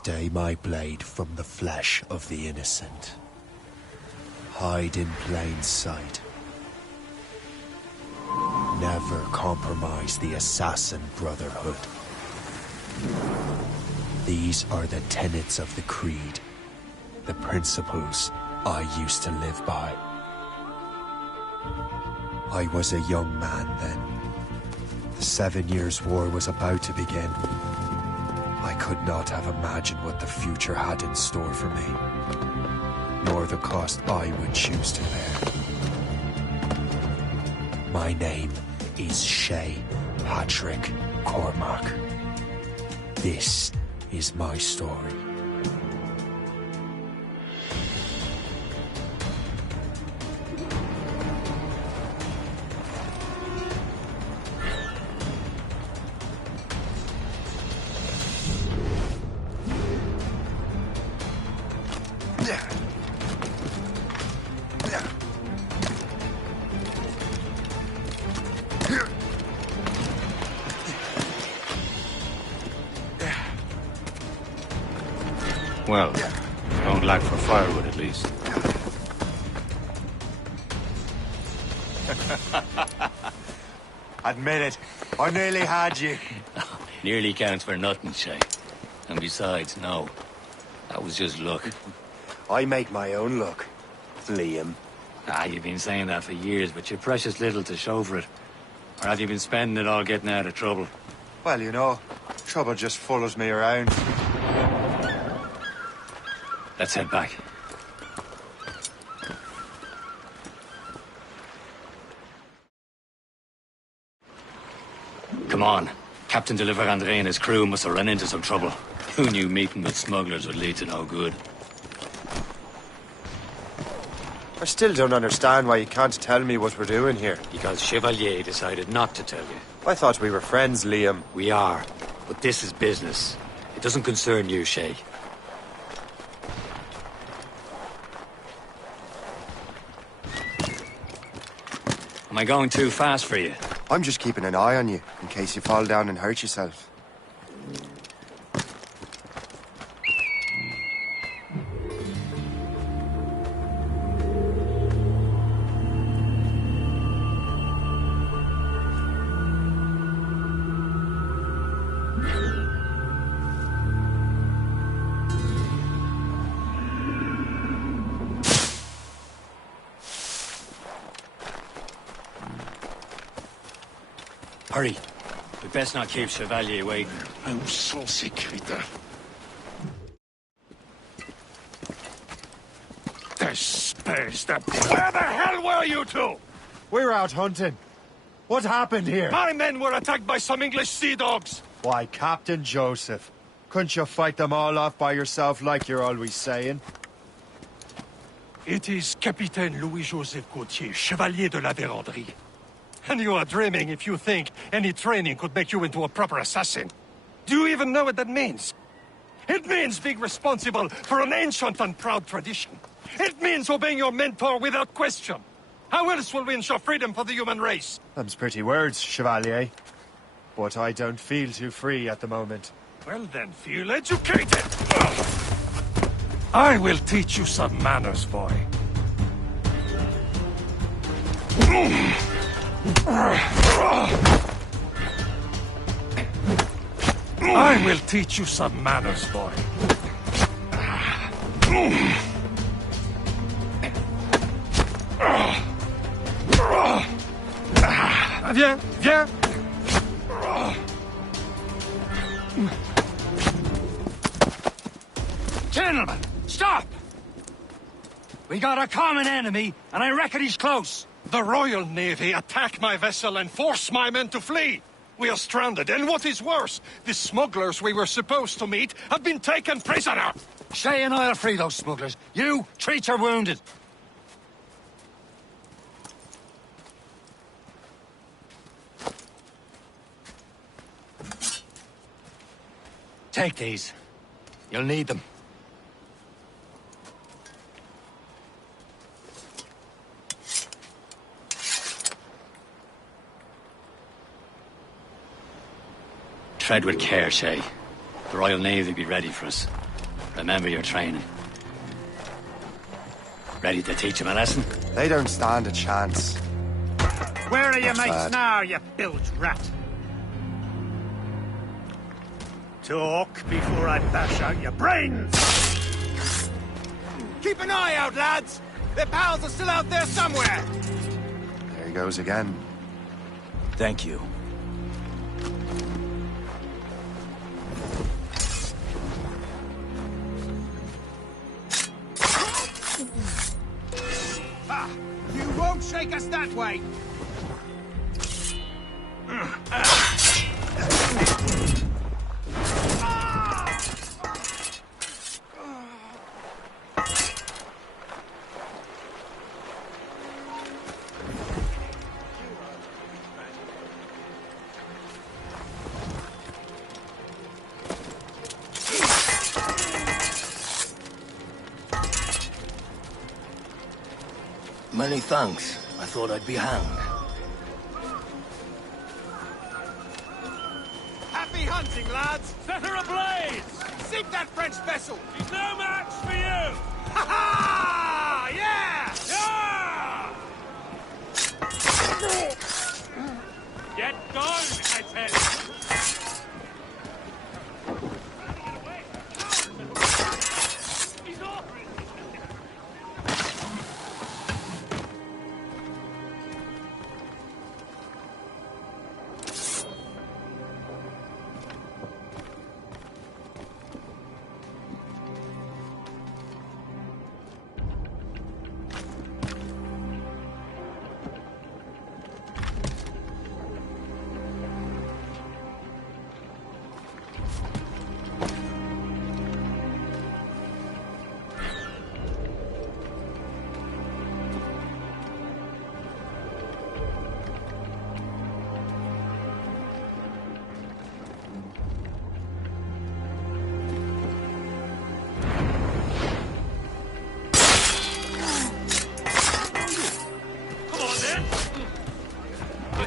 stay my blade from the flesh of the innocent. Hide in plain sight. Never compromise the Assassin Brotherhood. These are the tenets of the Creed, the principles I used to live by. I was a young man then. The 7 Years' War was about to begin. I could not have imagined what the future had in store for me, nor the cost I would choose to bear. My name is Shay Patrick Cormac. This is my story. Well, don't lack for firewood at least. Admit it, I nearly had you. Nearly counts for nothing, Shay. And besides, no. That was just luck. I make my own luck, Liam. You've been saying that for years, but you're precious little to show for it. Or have you been spending it all getting out of trouble? Well, you know, trouble just follows me around. Let's head back. Come on. Captain de Andre and his crew must have run into some trouble. Who knew meeting with smugglers would lead to no good? I still don't understand why you can't tell me what we're doing here. Because Chevalier decided not to tell you. I thought we were friends, Liam. We are, but this is business. It doesn't concern you, Shay. Am I going too fast for you? I'm just keeping an eye on you, in case you fall down and hurt yourself. Hurry. We best not keep Chevalier waiting. Où sont ces crétins? Espèce de... Where the hell were you two? We're out hunting. What happened here? My men were attacked by some English sea dogs. Why, Captain Joseph. Couldn't you fight them all off by yourself like you're always saying? It is Capitaine Louis-Joseph Gauthier, Chevalier de la Vérendrye. And you are dreaming if you think any training could make you into a proper assassin. Do you even know what that means? It means being responsible for an ancient and proud tradition. It means obeying your mentor without question. How else will we ensure freedom for the human race? Them's pretty words, Chevalier. But I don't feel too free at the moment. Well then, feel educated! I will teach you some manners, boy. I will teach you some manners, boy. Viens, viens. Gentlemen, stop! We got a common enemy, and I reckon he's close. The Royal Navy attack my vessel and force my men to flee. We are stranded, and what is worse, the smugglers we were supposed to meet have been taken prisoner. Shay and I'll free those smugglers. You, treat your wounded. Take these. You'll need them. Tread with care, Shay. The Royal Navy be ready for us. Remember your training. Ready to teach him a lesson? They don't stand a chance. Where are your mates bad. now, you bilge rat? Talk before I bash out your brains! Keep an eye out, lads! Their pals are still out there somewhere! There he goes again. Thank you. Ha! You won't shake us that way! Many thanks. I thought I'd be hanged. Happy hunting, lads! Set her ablaze! Sink that French vessel! She's no match for you! Ha ha! Yeah! Get going, I tell you! He's off!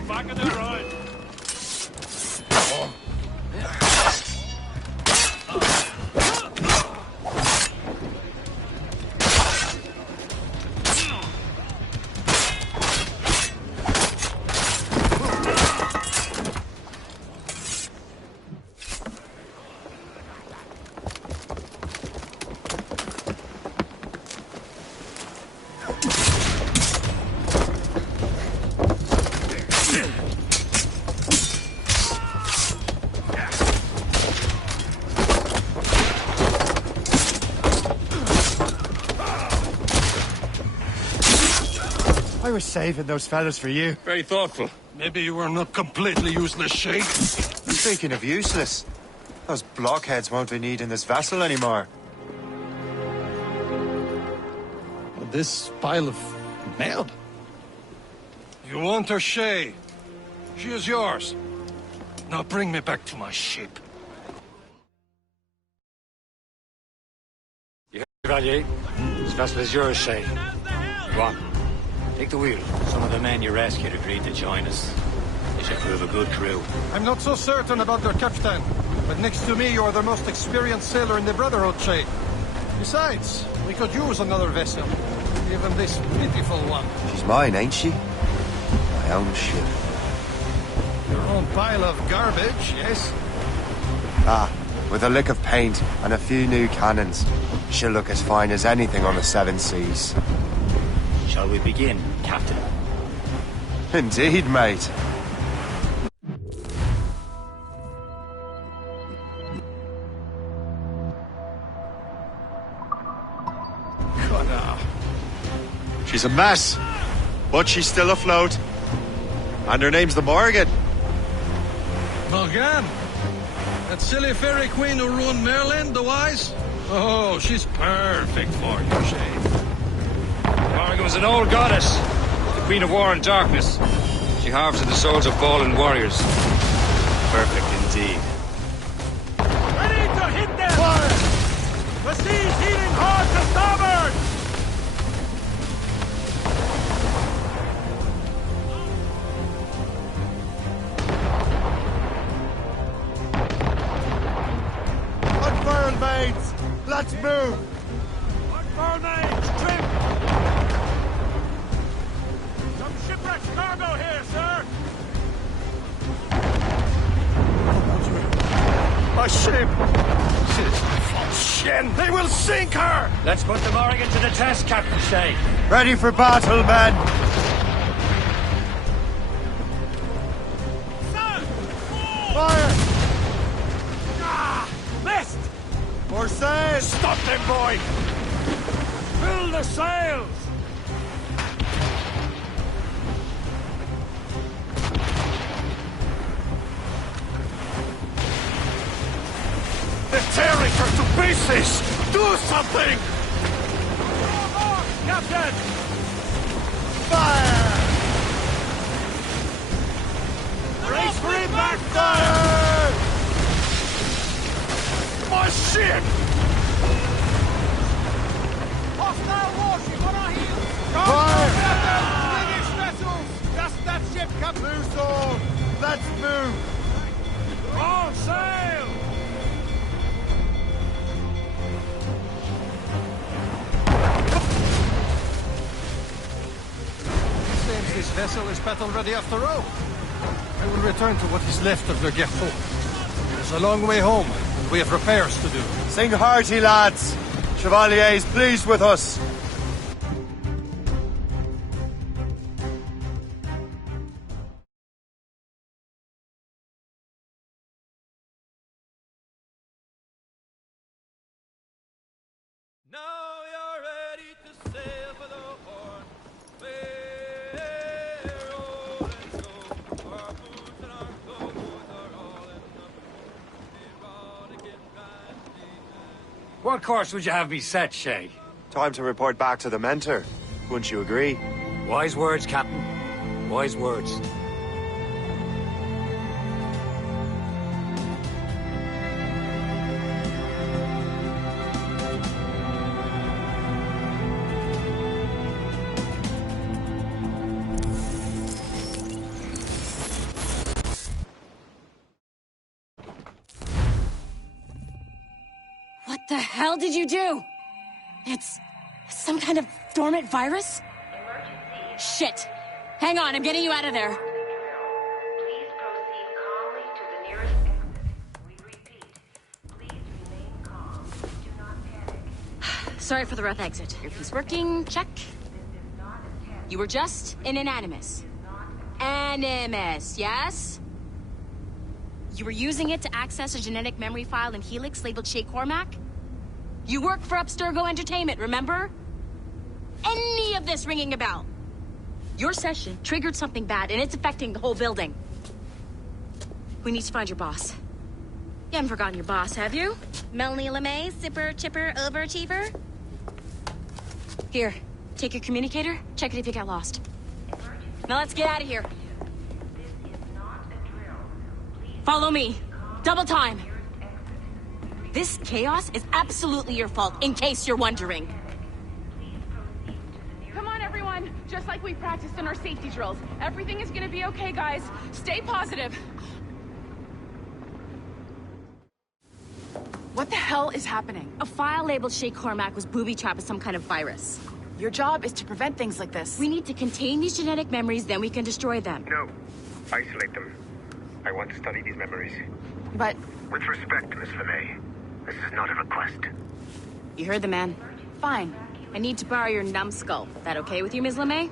Back of the ride. I was saving those fellas for you. Very thoughtful. Maybe you were not completely useless, Shade. Speaking of useless, those blockheads won't be needing this vessel anymore. This pile of mail. You want her, Shay? She is yours. Now bring me back to my ship. You heard, Valier? This vessel is yours, Shay. Go on. Take the wheel. Some of the men you rescued agreed to join us. They should prove a good crew. I'm not so certain about their captain, but next to me you are the most experienced sailor in the Brotherhood, Shay. Besides, we could use another vessel. Even this pitiful one. She's mine, ain't she? My own ship. Your own pile of garbage, yes? Ah, with a lick of paint and a few new cannons. She'll look as fine as anything on the Seven Seas. Shall we begin, Captain? Indeed, mate. She's a mess, but she's still afloat. And her name's the Morgan. Morgan? That silly fairy queen who ruined Merlin, the Wise? Oh, she's perfect for you, Shane. Morgan was an old goddess, the queen of war and darkness. She harvested the souls of fallen warriors. Perfect indeed. Ready to hit them! Fire! The sea's heaving hard to starboard! Unfurl, mates! Let's move! time! Shin! They will sink her! Let's put the Morrigan to the test, Captain Shay. Ready for battle, men! Fire! Missed! More sails! Stop them, boy! Fill the sails! They're tearing her to pieces! Do something! Captain! Fire! Brace for impact! Fire! My ship! Hostile warship on our heels! Fire! British vessels! Just that ship, Captain! Loose all! Let's move! All sail! Seems this vessel is battle ready after all. I will return to what is left of Le Guerreau. It's a long way home, and we have repairs to do. Sing hearty, lads! Chevalier is pleased with us. Now you're ready to sail for the Horn. Roll and go. Our boots and our clothes are all in the erotic and What course would you have me set, Shay? Time to report back to the mentor. Wouldn't you agree? Wise words, Captain. Wise words. What the hell did you do? It's some kind of dormant virus? Shit! Hang on, I'm getting you out of there. Please proceed calmly to the nearest exit. We repeat, please remain calm. Do not panic. Sorry for the rough exit. Earpiece working, check. This is not a test. You were just in an Animus. Animus, yes? You were using it to access a genetic memory file in Helix labeled Shay Cormac? You worked for Abstergo Entertainment, remember? Any of this ringing a bell? Your session triggered something bad, and it's affecting the whole building. We need to find your boss. You haven't forgotten your boss, have you? Melanie LeMay, zipper, chipper, overachiever? Here, take your communicator, check it if you get lost. Now let's get out of here. This is not a drill. Please Follow me. Double time. nearest exit. This chaos is absolutely your fault, in case you're wondering. Please proceed to the nearest. Come on, everyone. Just like we practiced in our safety drills. Everything is gonna be okay, guys. Stay positive. What the hell is happening? A file labeled Shay Cormac was booby-trapped with some kind of virus. Your job is to prevent things like this. We need to contain these genetic memories, then we can destroy them. No. Isolate them. I want to study these memories. But With respect, Miss LeMay, this is not a request. You heard the man. fine. I need to borrow your numbskull. That okay with you, Ms. LeMay?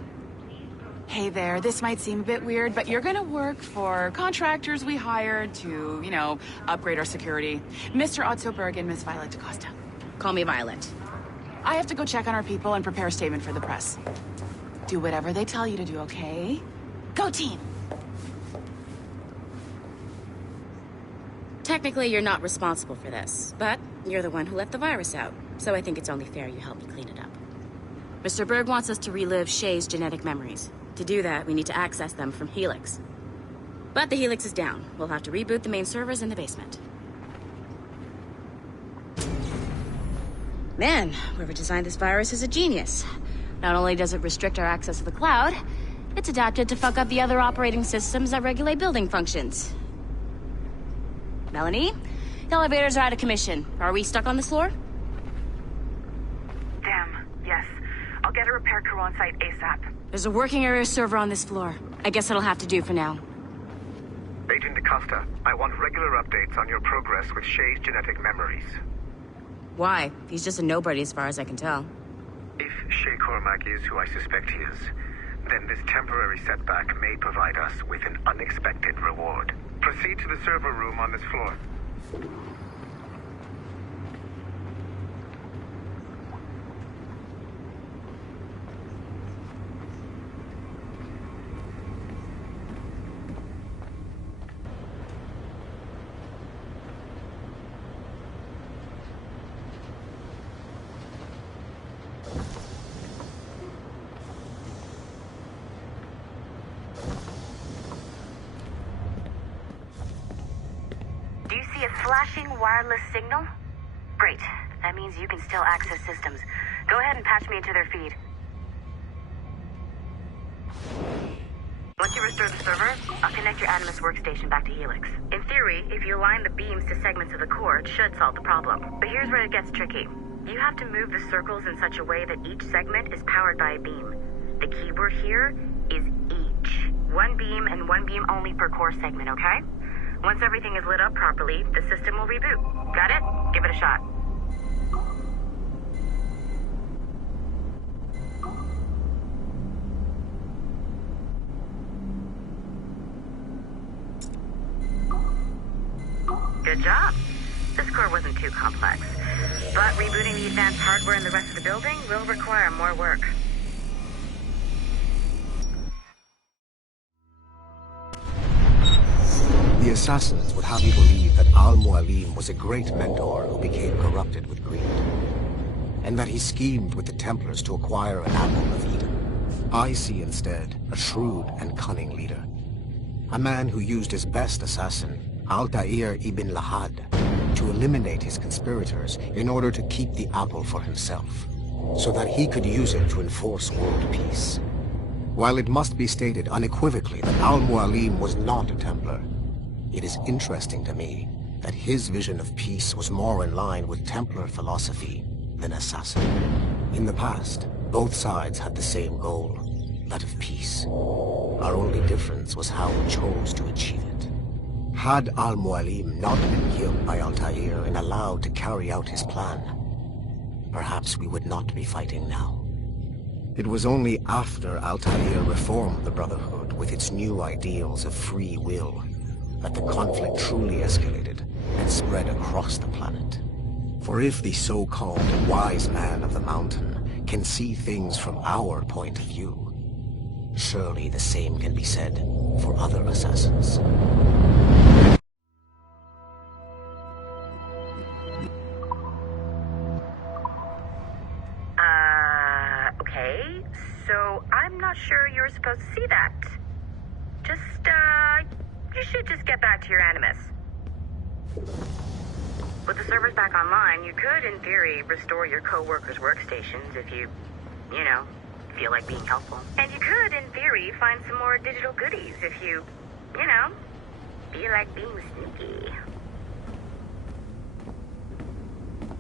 Hey there, this might seem a bit weird, but you're gonna work for contractors we hired to, upgrade our security. Mr. Otto Berg and Miss Violet DaCosta. Call me Violet. I have to go check on our people and prepare a statement for the press. Do whatever they tell you to do, okay? Go team! Technically, you're not responsible for this, but you're the one who let the virus out, so I think it's only fair you help me clean it up. Mr. Berg wants us to relive Shay's genetic memories. To do that, we need to access them from Helix. But the Helix is down. We'll have to reboot the main servers in the basement. Man, whoever designed this virus is a genius. Not only does it restrict our access to the cloud, it's adapted to fuck up the other operating systems that regulate building functions. Melanie? The elevators are out of commission. Are we stuck on this floor? Damn, yes. I'll get a repair crew on site ASAP. There's a working area server on this floor. I guess it'll have to do for now. Agent DaCosta, I want regular updates on your progress with Shay's genetic memories. Why? He's just a nobody as far as I can tell. If Shay Cormac is who I suspect he is, then this temporary setback may provide us with an unexpected reward. Proceed to the server room on this floor. Do you see a flashing wireless signal? Great. That means you can still access systems. Go ahead and patch me into their feed. Once you restore the server, I'll connect your Animus workstation back to Helix. In theory, if you align the beams to segments of the core, it should solve the problem. But here's where it gets tricky. You have to move the circles in such a way that each segment is powered by a beam. The keyword here is each. One beam and one beam only per core segment, okay? Once everything is lit up properly, the system will reboot. Got it? Give it a shot. Good job. This core wasn't too complex. But rebooting the advanced hardware in the rest of the building will require more work. The Assassins would have you believe that Al-Mualim was a great mentor who became corrupted with greed, and that he schemed with the Templars to acquire an apple of Eden. I see instead a shrewd and cunning leader, a man who used his best assassin, Altair ibn Lahad, to eliminate his conspirators in order to keep the apple for himself, so that he could use it to enforce world peace. While it must be stated unequivocally that Al-Mualim was not a Templar, it is interesting to me that his vision of peace was more in line with Templar philosophy than Assassin. In the past, both sides had the same goal, that of peace. Our only difference was how we chose to achieve it. Had Al-Mualim not been killed by Altair and allowed to carry out his plan, perhaps we would not be fighting now. It was only after Altair reformed the Brotherhood with its new ideals of free will that the conflict truly escalated and spread across the planet. For if the so-called wise man of the mountain can see things from our point of view, surely the same can be said for other assassins. Okay, so I'm not sure you're supposed to see that. You should just get back to your Animus. With the servers back online, you could, in theory, restore your co-workers' workstations if you feel like being helpful. And you could, in theory, find some more digital goodies if you feel like being sneaky.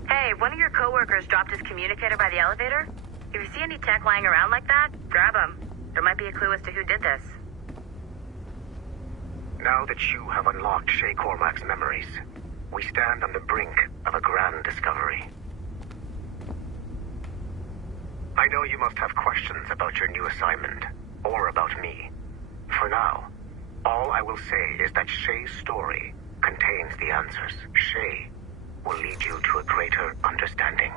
Hey, one of your co-workers dropped his communicator by the elevator. If you see any tech lying around like that, grab them. There might be a clue as to who did this. Now that you have unlocked Shay Cormac's memories, we stand on the brink of a grand discovery. I know you must have questions about your new assignment, or about me. For now, all I will say is that Shay's story contains the answers. Shay will lead you to a greater understanding.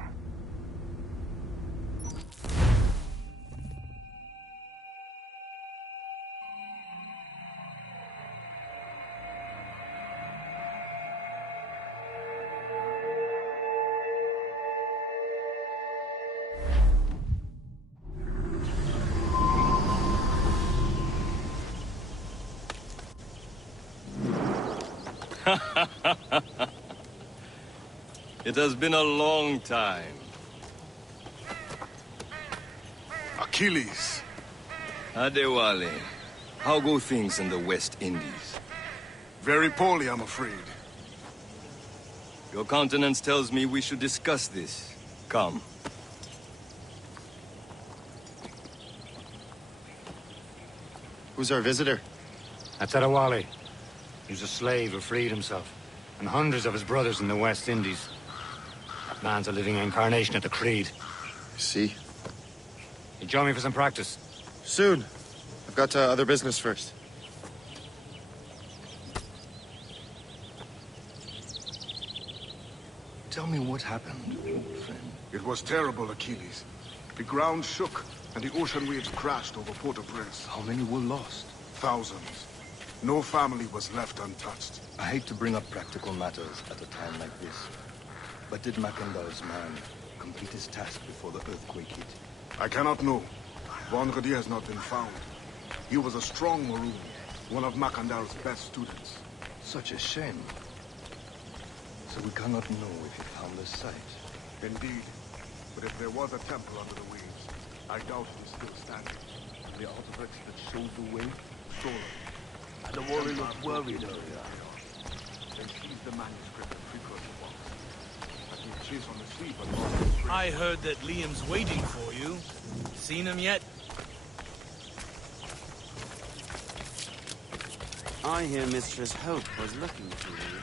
It has been a long time. Achilles. Adewale, how go things in the West Indies? Very poorly, I'm afraid. Your countenance tells me we should discuss this. Come. Who's our visitor? That's Adewale. He was a slave who freed himself, and hundreds of his brothers in the West Indies. That man's a living incarnation of the Creed. See? You join me for some practice? Soon. I've got other business first. Tell me what happened, old friend. It was terrible, Achilles. The ground shook, and the ocean waves crashed over Port-au-Prince. How many were lost? Thousands. No family was left untouched. I hate to bring up practical matters at a time like this. But did Macandar's man complete his task before the earthquake hit? I cannot know. Bonredi has not been found. He was a strong Maroon, one of Macandar's best students. Such a shame. So we cannot know if he found the site. Indeed. But if there was a temple under the waves, I doubt it is still standing. The artifacts that showed the way? Stolen. And the warrior looked worried earlier. They seized the manuscript and precursor box. I can chase on the sea, but I heard that Liam's waiting for you. Seen him yet? I hear Mistress Hope was looking for you.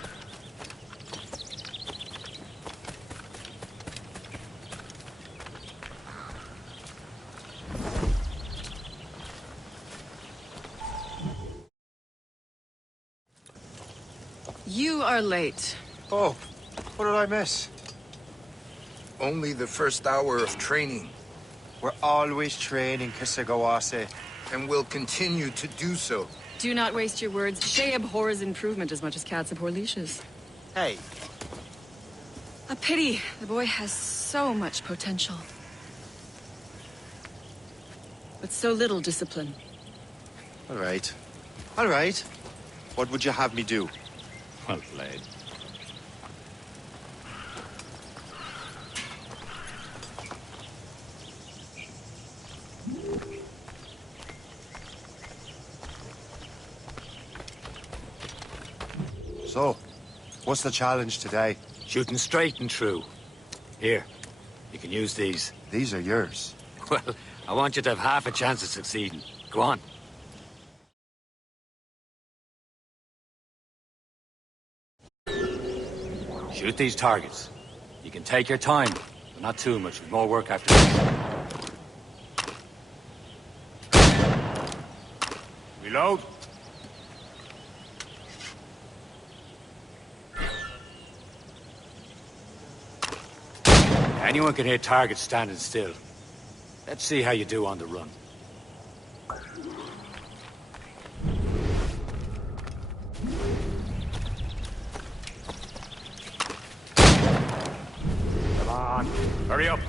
You are late. Oh, what did I miss? Only the first hour of training. We're always training, Kisagawase. And will continue to do so. Do not waste your words. Shay abhors improvement as much as cats abhor leashes. Hey. A pity. The boy has so much potential. But so little discipline. All right. All right. What would you have me do? Well played. So, what's the challenge today? Shooting straight and true. Here, you can use these. These are yours. Well, I want you to have half a chance of succeeding. Go on. Shoot these targets. You can take your time, but not too much. With more work after this. Reload. Anyone can hit targets standing still. Let's see how you do on the run. Come on, hurry up.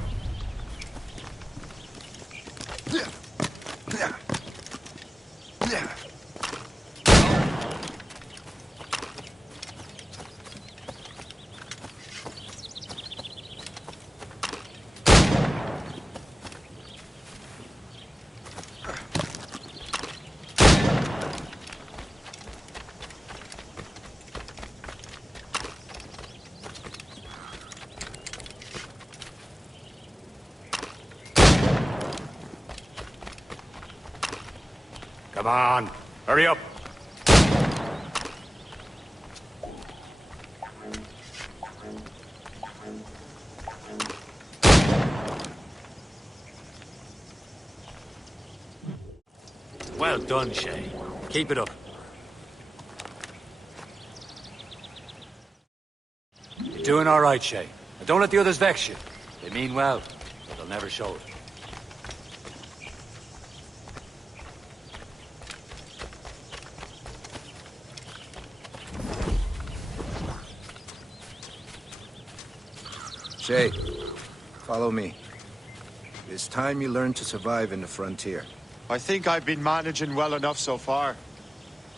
Come on, hurry up. Well done, Shay. Keep it up. You're doing all right, Shay. Now don't let the others vex you. They mean well, but they'll never show it. Shay, follow me. It's time you learn to survive in the frontier. I think I've been managing well enough so far.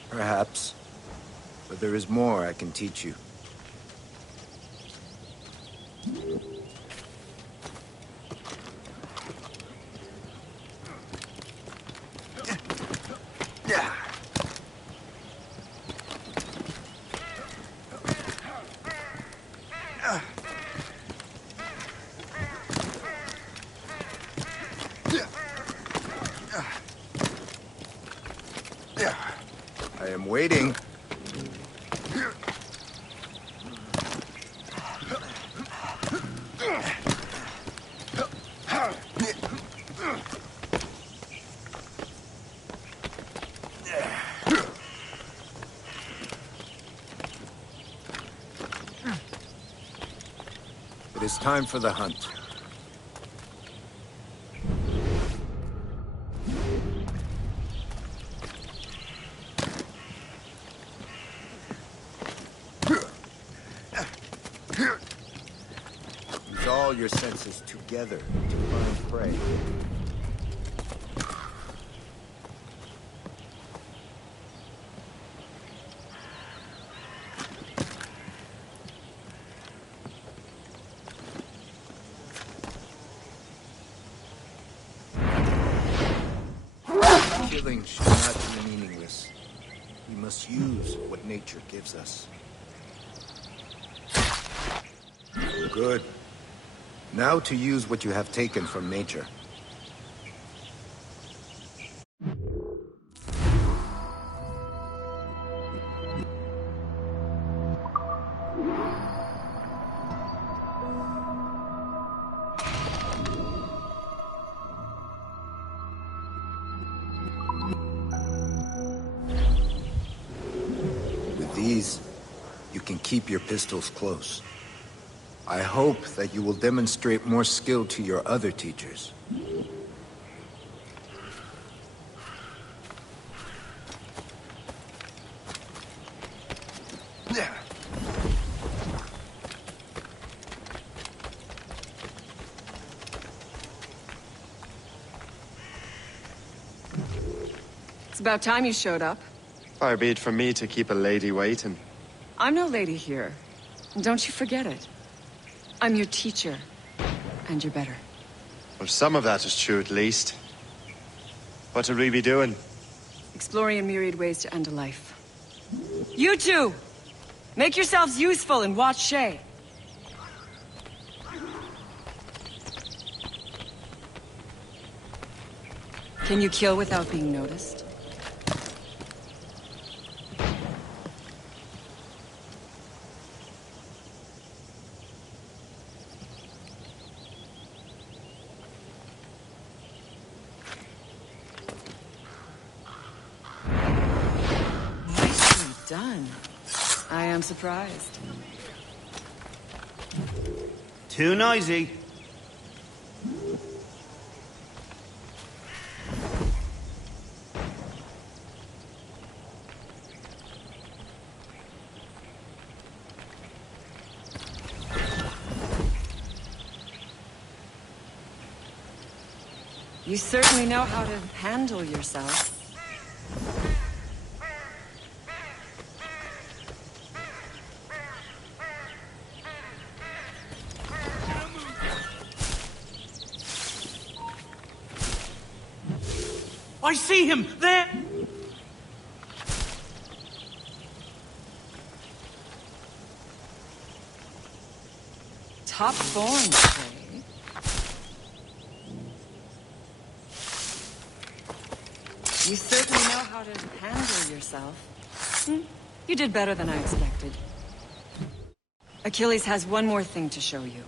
Perhaps. But there is more I can teach you. I am waiting. is time for the hunt. Use all your senses together to find prey. Killing should not be meaningless. We must use what nature gives us. Good. Now to use what you have taken from nature. These, you can keep your pistols close. I hope that you will demonstrate more skill to your other teachers. It's about time you showed up. Far be it from me to keep a lady waiting. I'm no lady here. Don't you forget it. I'm your teacher. And you're better. Well, some of that is true at least. What should we be doing? Exploring a myriad ways to end a life. You two! Make yourselves useful and watch Shay. Can you kill without being noticed? Done. I am surprised. Too noisy. You certainly know how to handle yourself. I see him! There! Top form, Shay. You certainly know how to handle yourself. You did better than I expected. Achilles has one more thing to show you.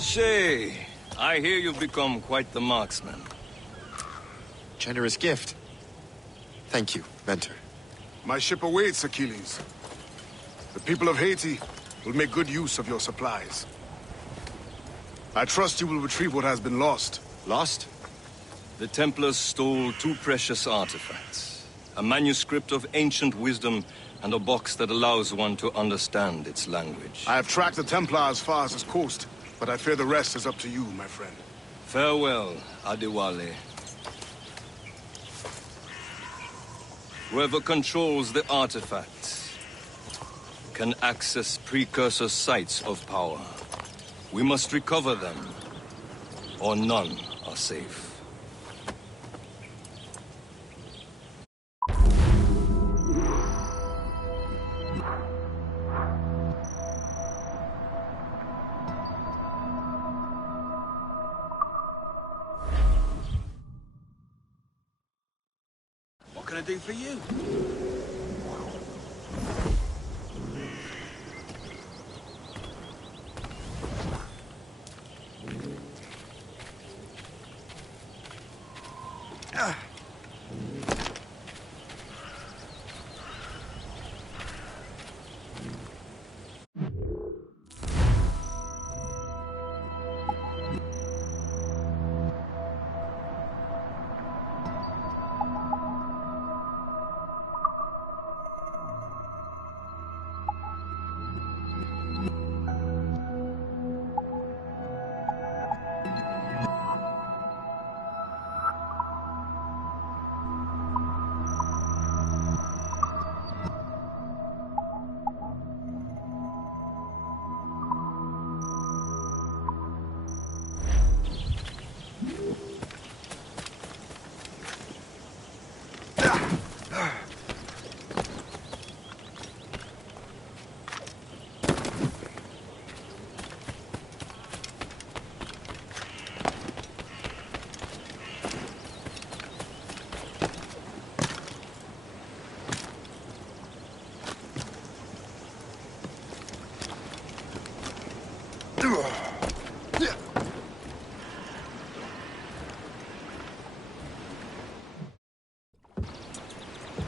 Shay, I hear you've become quite the marksman. Generous gift. Thank you, Mentor. My ship awaits, Achilles. The people of Haiti will make good use of your supplies. I trust you will retrieve what has been lost. Lost? The Templars stole 2 precious artifacts. A manuscript of ancient wisdom and a box that allows one to understand its language. I have tracked the Templar as far as this coast, but I fear the rest is up to you, my friend. Farewell, Adewale. Whoever controls the artifacts can access precursor sites of power. We must recover them, or none are safe. What can I do for you?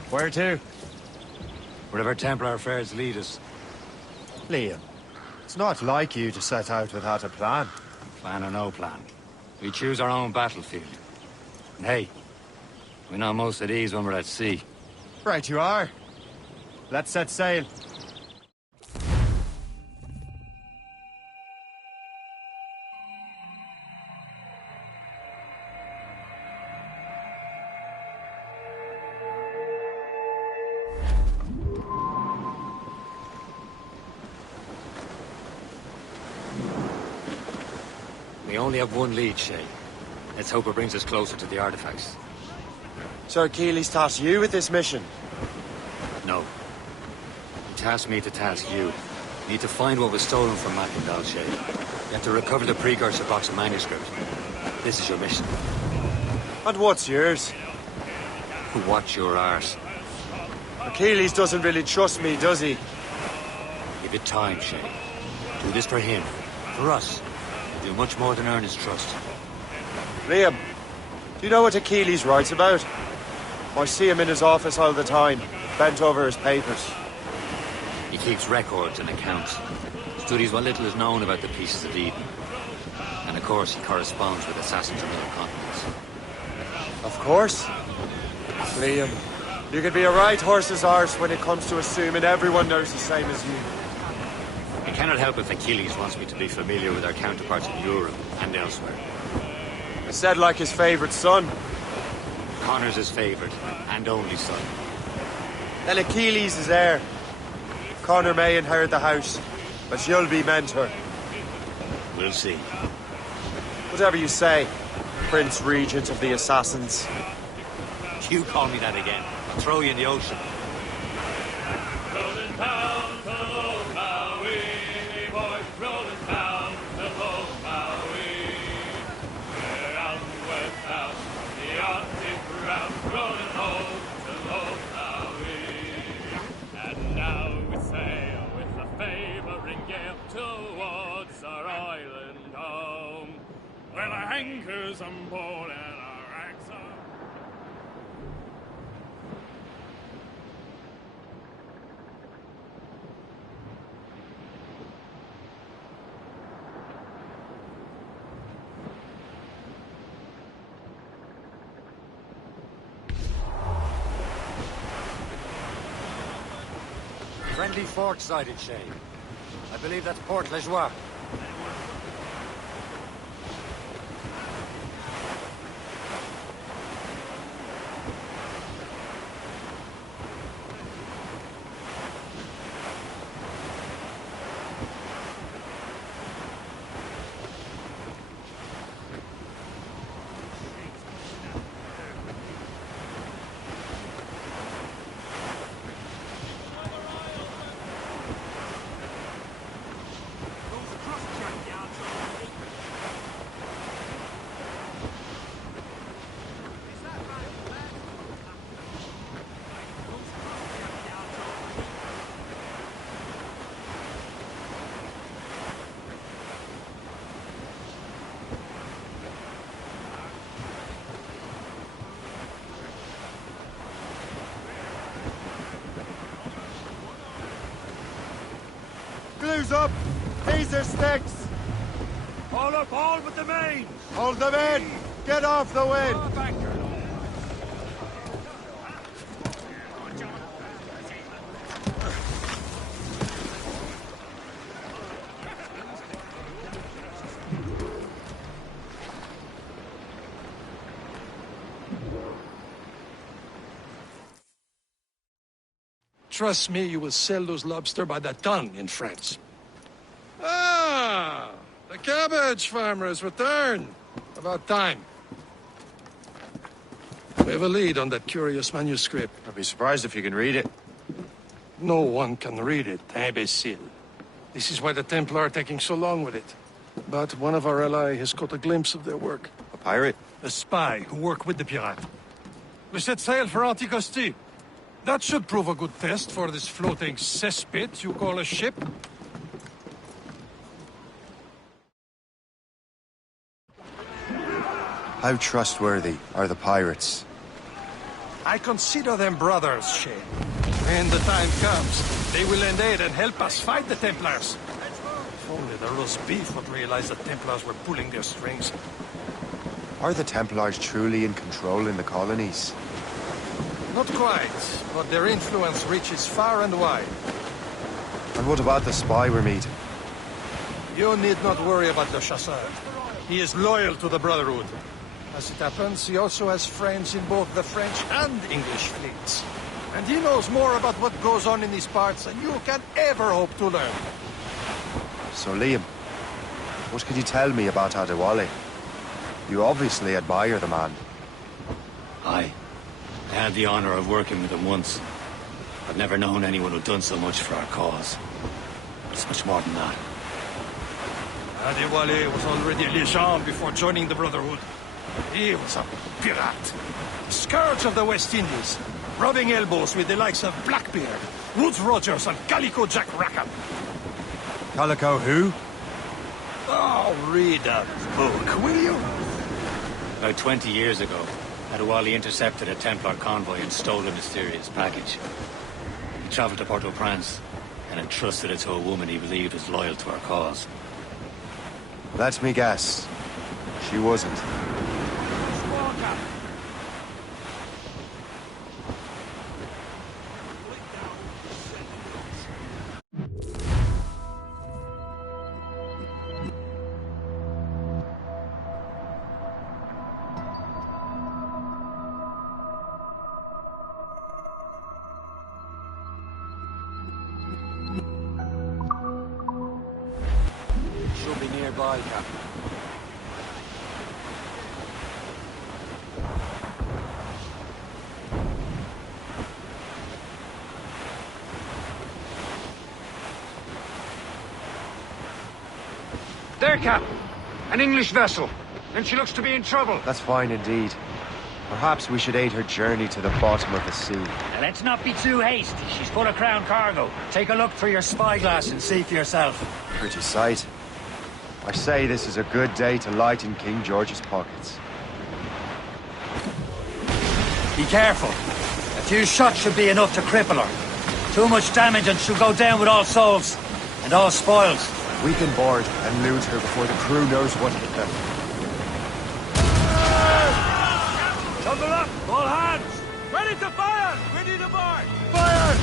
Where to? Wherever Templar affairs lead us. Liam, it's not like you to set out without a plan. Plan or no plan. We choose our own battlefield. And hey, we know most of these when we're at sea. Right you are. Let's set sail. We only have one lead, Shay. Let's hope it brings us closer to the artifacts. Sir Keeley's tasked you with this mission. No. He tasked me to task you. You need to find what was stolen from Mackendal, Shay. You have to recover the precursor box of manuscript. This is your mission. And what's yours? Watch your arse. Achilles doesn't really trust me, does he? Give it time, Shay. Do this for him. For us. Do much more than earn his trust. Liam, do you know what Achilles writes about? I see him in his office all the time, bent over his papers. He keeps records and accounts. Studies what little is known about the pieces of Eden. And of course, he corresponds with assassins from other continents. Of course. Liam, you could be a right horse's arse when it comes to assuming everyone knows the same as you. I cannot help if Achilles wants me to be familiar with our counterparts in Europe and elsewhere. I said like his favorite son. Connor's his favorite and only son. Then Achilles is heir. Connor may inherit the house, but you'll be mentor. We'll see. Whatever you say, Prince Regent of the Assassins. You call me that again, I'll throw you in the ocean. Anchors on board and our racks are... Friendly fort sighted, Shay. I believe that's Port Lejoie. Who's up? These are sticks! All up, all but the main! Hold them in! Get off the wind! Trust me, you will sell those lobster by the ton in France. Ah, the cabbage farmer has returned. About time. We have a lead on that curious manuscript. I'd be surprised if you can read it. No one can read it, imbecile. This is why the Templar are taking so long with it. But one of our allies has caught a glimpse of their work. A pirate? A spy who worked with the pirate. We set sail for Anticosti. That should prove a good test for this floating cesspit you call a ship. How trustworthy are the pirates? I consider them brothers, Shay. When the time comes, they will lend aid and help us fight the Templars. If only the roast beef would realize the Templars were pulling their strings. Are the Templars truly in control in the colonies? Not quite, but their influence reaches far and wide. And what about the spy we're meeting? You need not worry about the Chasseur. He is loyal to the Brotherhood. As it happens, he also has friends in both the French and English fleets. And he knows more about what goes on in these parts than you can ever hope to learn. So Liam, what can you tell me about Adewale? You obviously admire the man. Aye. I had the honor of working with him once. I've never known anyone who'd done so much for our cause. It's much more than that. Adewale was already a legend before joining the Brotherhood. He was a pirate. Scourge of the West Indies. Rubbing elbows with the likes of Blackbeard, Woodes Rogers, and Calico Jack Rackham. Calico who? Oh, read that book, will you? About 20 years ago, Adewale intercepted a Templar convoy and stole a mysterious package. He traveled to Port-au-Prince and entrusted it to a woman he believed was loyal to our cause. Let me guess. She wasn't. She'll be nearby, Captain. There, Cap. An English vessel. And she looks to be in trouble. That's fine indeed. Perhaps we should aid her journey to the bottom of the sea. Now, let's not be too hasty. She's full of crown cargo. Take a look through your spyglass and see for yourself. Pretty sight. I say this is a good day to lighten King George's pockets. Be careful. A few shots should be enough to cripple her. Too much damage and she'll go down with all souls. And all spoils. We can board and loot her before the crew knows what hit them. Tumble up, all hands! Ready to fire! Ready to board! Fire!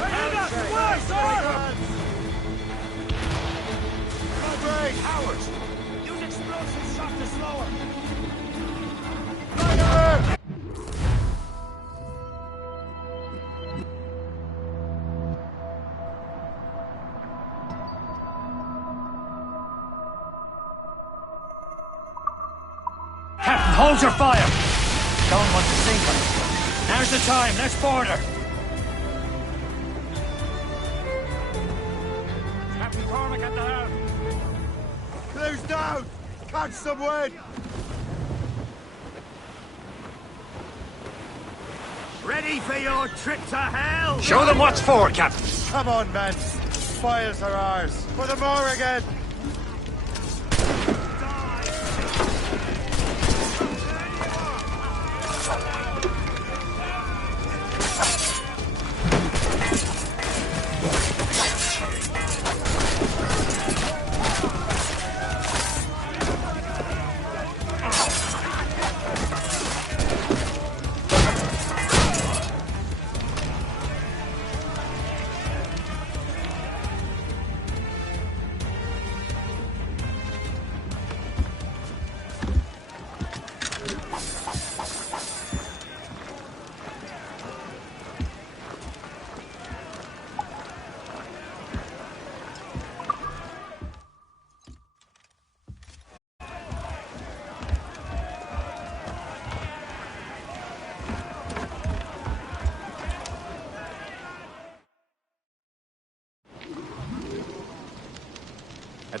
Ready to fire, sir! Cowards! Use explosive shot to slow her! Fire! Captain, hold your fire! Don't want to sink her. Now's the time, let's board her. Captain Cormac at the helm! Close down! Catch some wind! Ready for your trip to hell! Show them what's for, Captain. Come on, men. Spoils are ours. For the more again!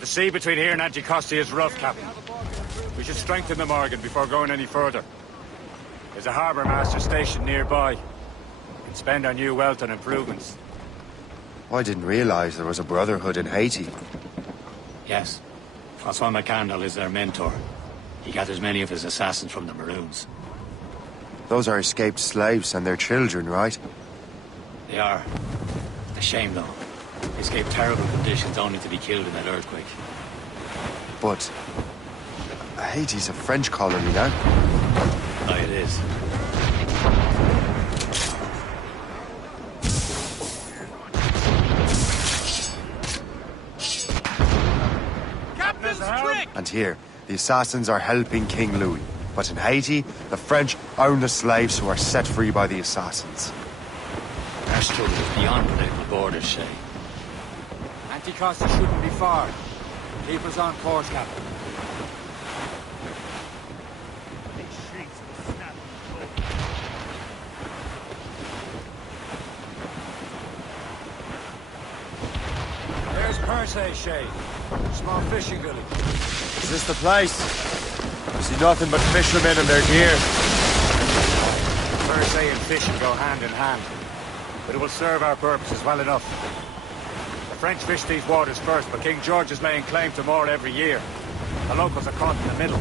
The sea between here and Anticosti is rough, Captain. We should strengthen the Morgan before going any further. There's a harbour master stationed nearby. We can spend our new wealth on improvements. I didn't realize there was a brotherhood in Haiti. Yes. Francois McCandle is their mentor. He gathers many of his assassins from the Maroons. Those are escaped slaves and their children, right? They are. A shame, though. They escaped terrible conditions only to be killed in that earthquake. But Haiti's a French colony now. Aye, it is. Captain's trick! And here, the assassins are helping King Louis. But in Haiti, the French own the slaves who are set free by the assassins. Our struggle is beyond political borders, Shay. Anticosti shouldn't be far. Keep us on course, Captain. There's Persay, Shay. Small fishing village. Is this the place? I see nothing but fishermen and their gear. Persay and fishing go hand in hand. But it will serve our purposes well enough. The French fish these waters first, but King George is laying claim to more every year. The locals are caught in the middle.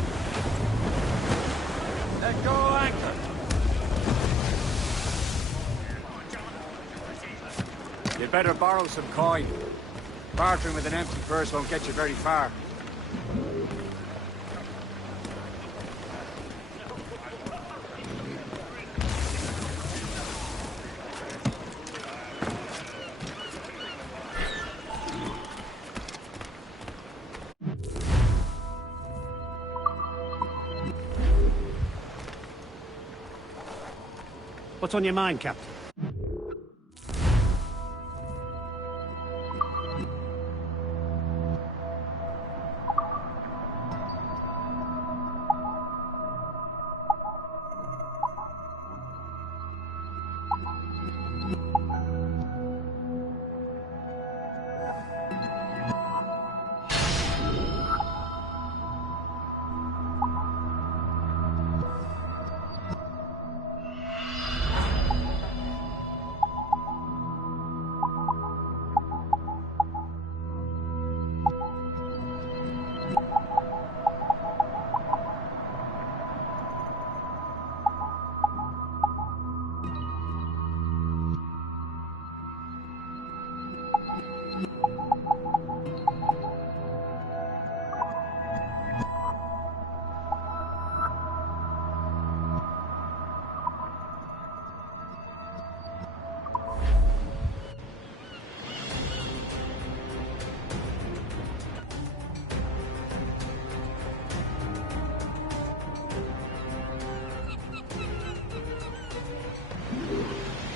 Let go anchor! You'd better borrow some coin. Bartering with an empty purse won't get you very far. What's on your mind, Captain?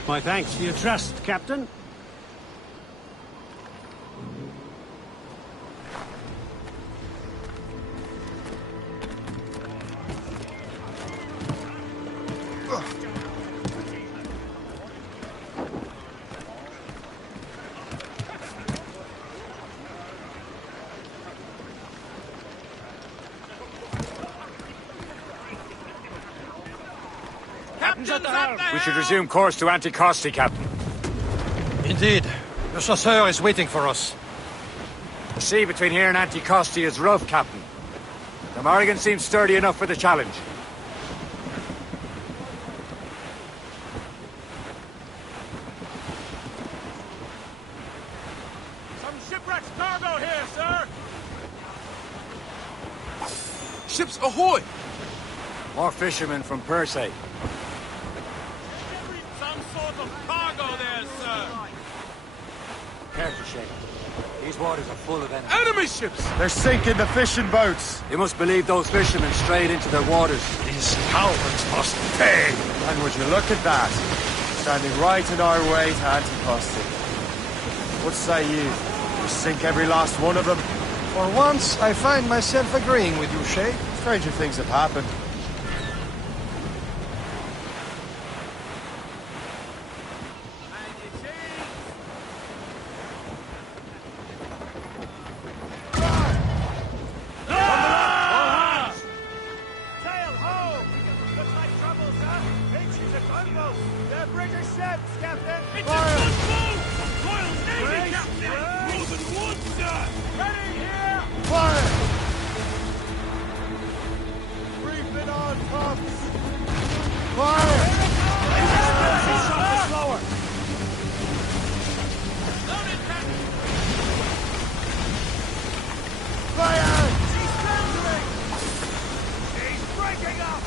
My thanks for your trust, Captain. We should resume course to Anticosti, Captain. Indeed. The chasseur is waiting for us. The sea between here and Anticosti is rough, Captain. The Morrigan seems sturdy enough for the challenge. Some shipwreck's cargo here, sir! Ships ahoy! More fishermen from Persay. Some sort of cargo there, sir! Careful, Shay. These waters are full of enemies. Enemy ships! They're sinking the fishing boats. You must believe those fishermen strayed into their waters. These cowards must pay! And would you look at that? Standing right in our way to Anticosti. What say you? We sink every last one of them? For once, I find myself agreeing with you, Shay. Stranger things have happened. the British ships, Captain! It's a good move! Royal Navy, Captain! Moving one, sir! Ready here! Fire! Briefing on tops! Fire! Slower! Loaded cannon! Fire! He's centering! He's breaking up!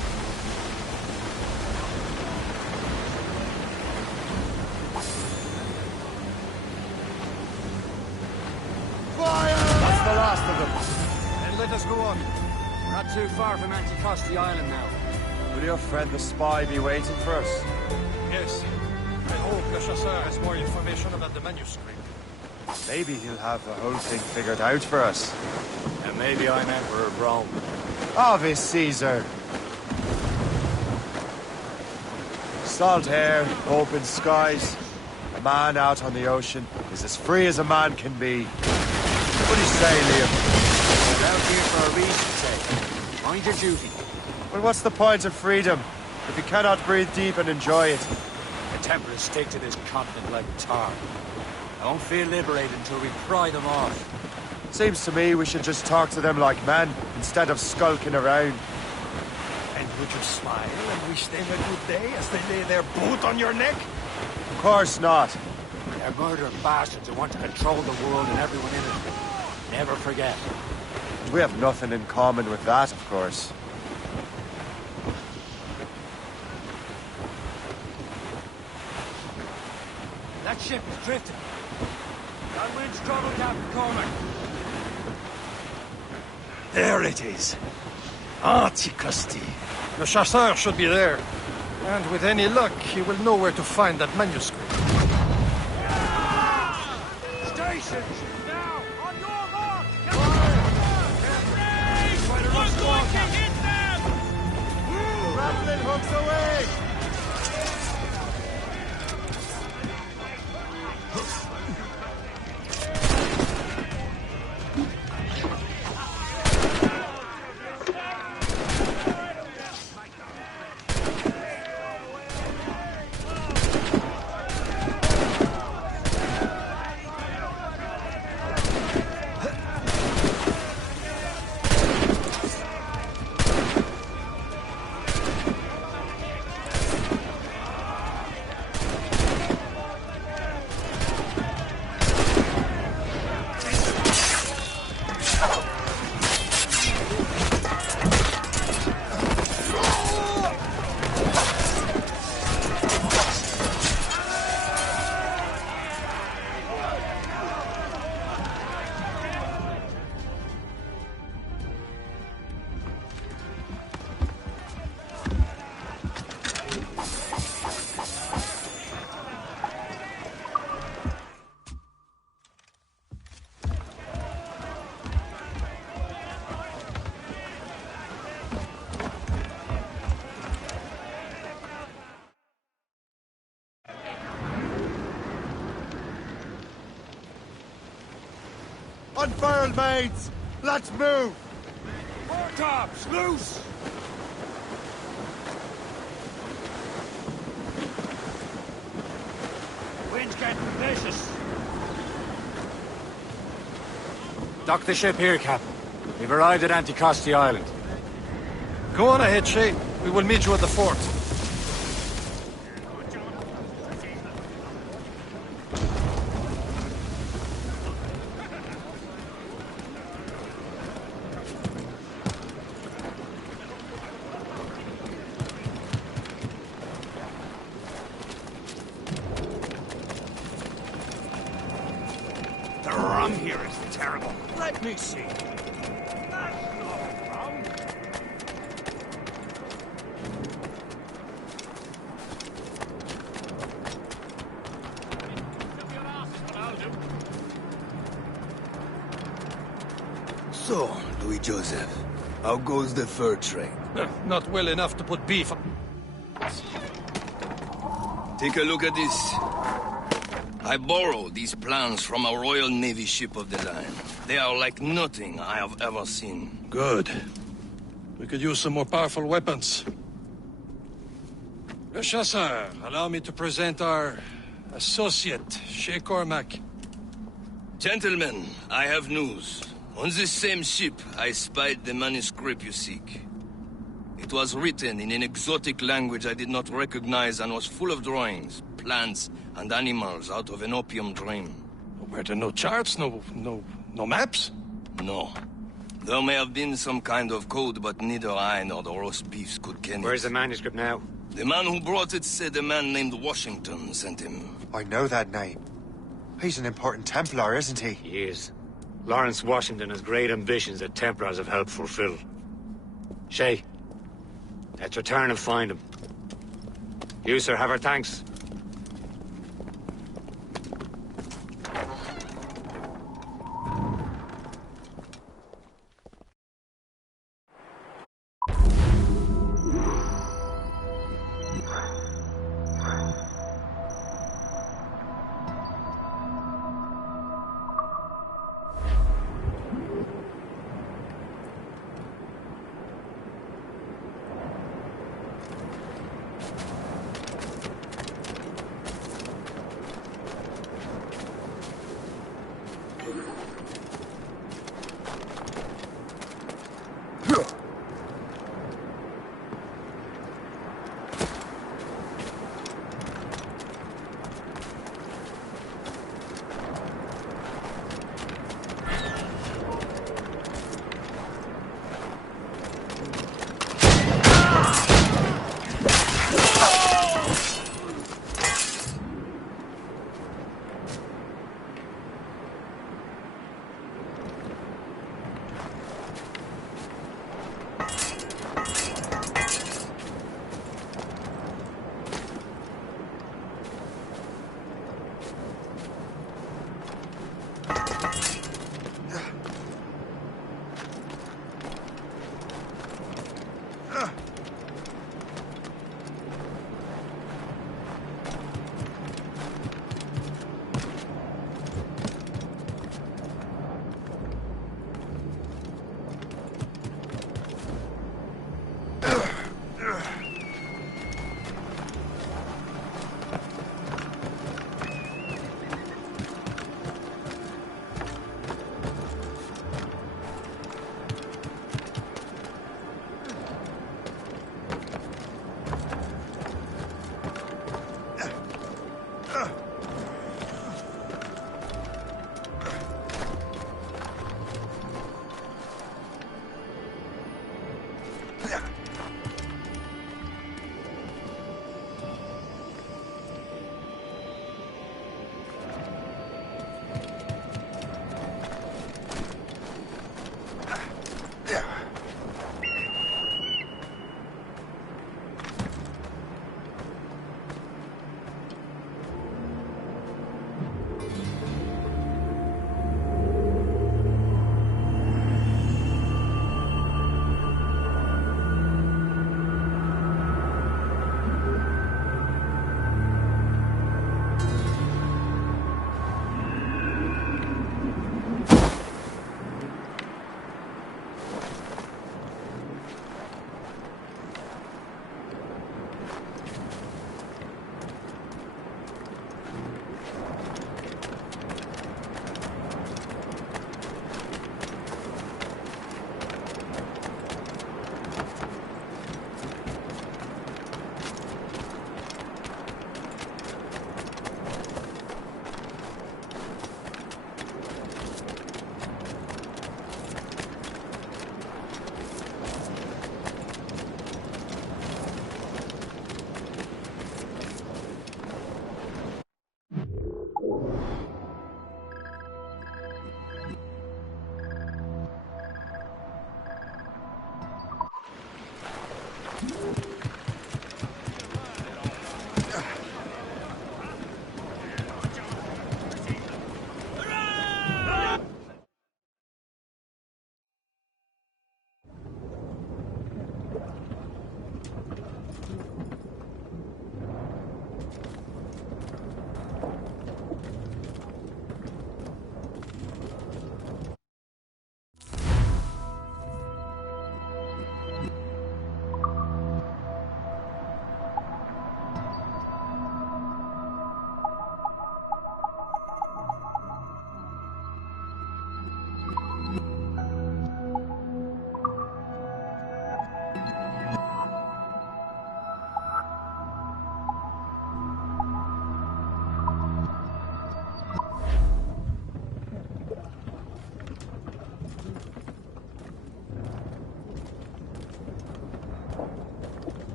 Fire! That's the last of them. Then let us go on. We're not too far from Anticosti Island now. Will your friend the spy be waiting for us? Yes. I hope Le Chasseur has more information about the manuscript. Maybe he'll have the whole thing figured out for us. And maybe I'm Emperor of Rome. Obvious Caesar. Salt air, open skies. A man out on the ocean is as free as a man can be. What do you say, Liam? We're out here for a reason, say. Mind your duty. Well, what's the point of freedom if you cannot breathe deep and enjoy it? The Templars stick to this continent like tar. I won't feel liberated until we pry them off. Seems to me we should just talk to them like men, instead of skulking around. And would you smile and wish them a good day as they lay their boot on your neck? Of course not. They're murdering bastards who want to control the world and everyone in it. Never forget. We have nothing in common with that, of course. That ship is drifting. That wind's trouble, Captain Cormac. There it is. Anticosti. Le Chasseur should be there. And with any luck, he will know where to find that manuscript. Stations! Now, on your mark! Hit them! Grappling hooks away! Unfurled, mates! Let's move! Foretops, loose! Wind's getting vicious. Dock the ship here, Captain. We've arrived at Anticosti Island. Go on ahead, Shay. We will meet you at the fort. The rum here is terrible. Let me see. So, Louis Joseph, how goes the fur trade? Not well enough to put beef on. Take a look at this. I borrowed these plans from a Royal Navy ship of the line. They are like nothing I have ever seen. Good. We could use some more powerful weapons. Le Chasseur, allow me to present our associate, Shay Cormac. Gentlemen, I have news. On this same ship, I spied the manuscript you seek. It was written in an exotic language I did not recognize and was full of drawings, plants, and animals out of an opium dream. Were there no charts, no maps? No. There may have been some kind of code, but neither I nor the roast beefs could ken it. Where's the manuscript now? The man who brought it said a man named Washington sent him. I know that name. He's an important Templar, isn't he? He is. Lawrence Washington has great ambitions that Templars have helped fulfill. Shay, let's return and find him. You, sir, have our thanks.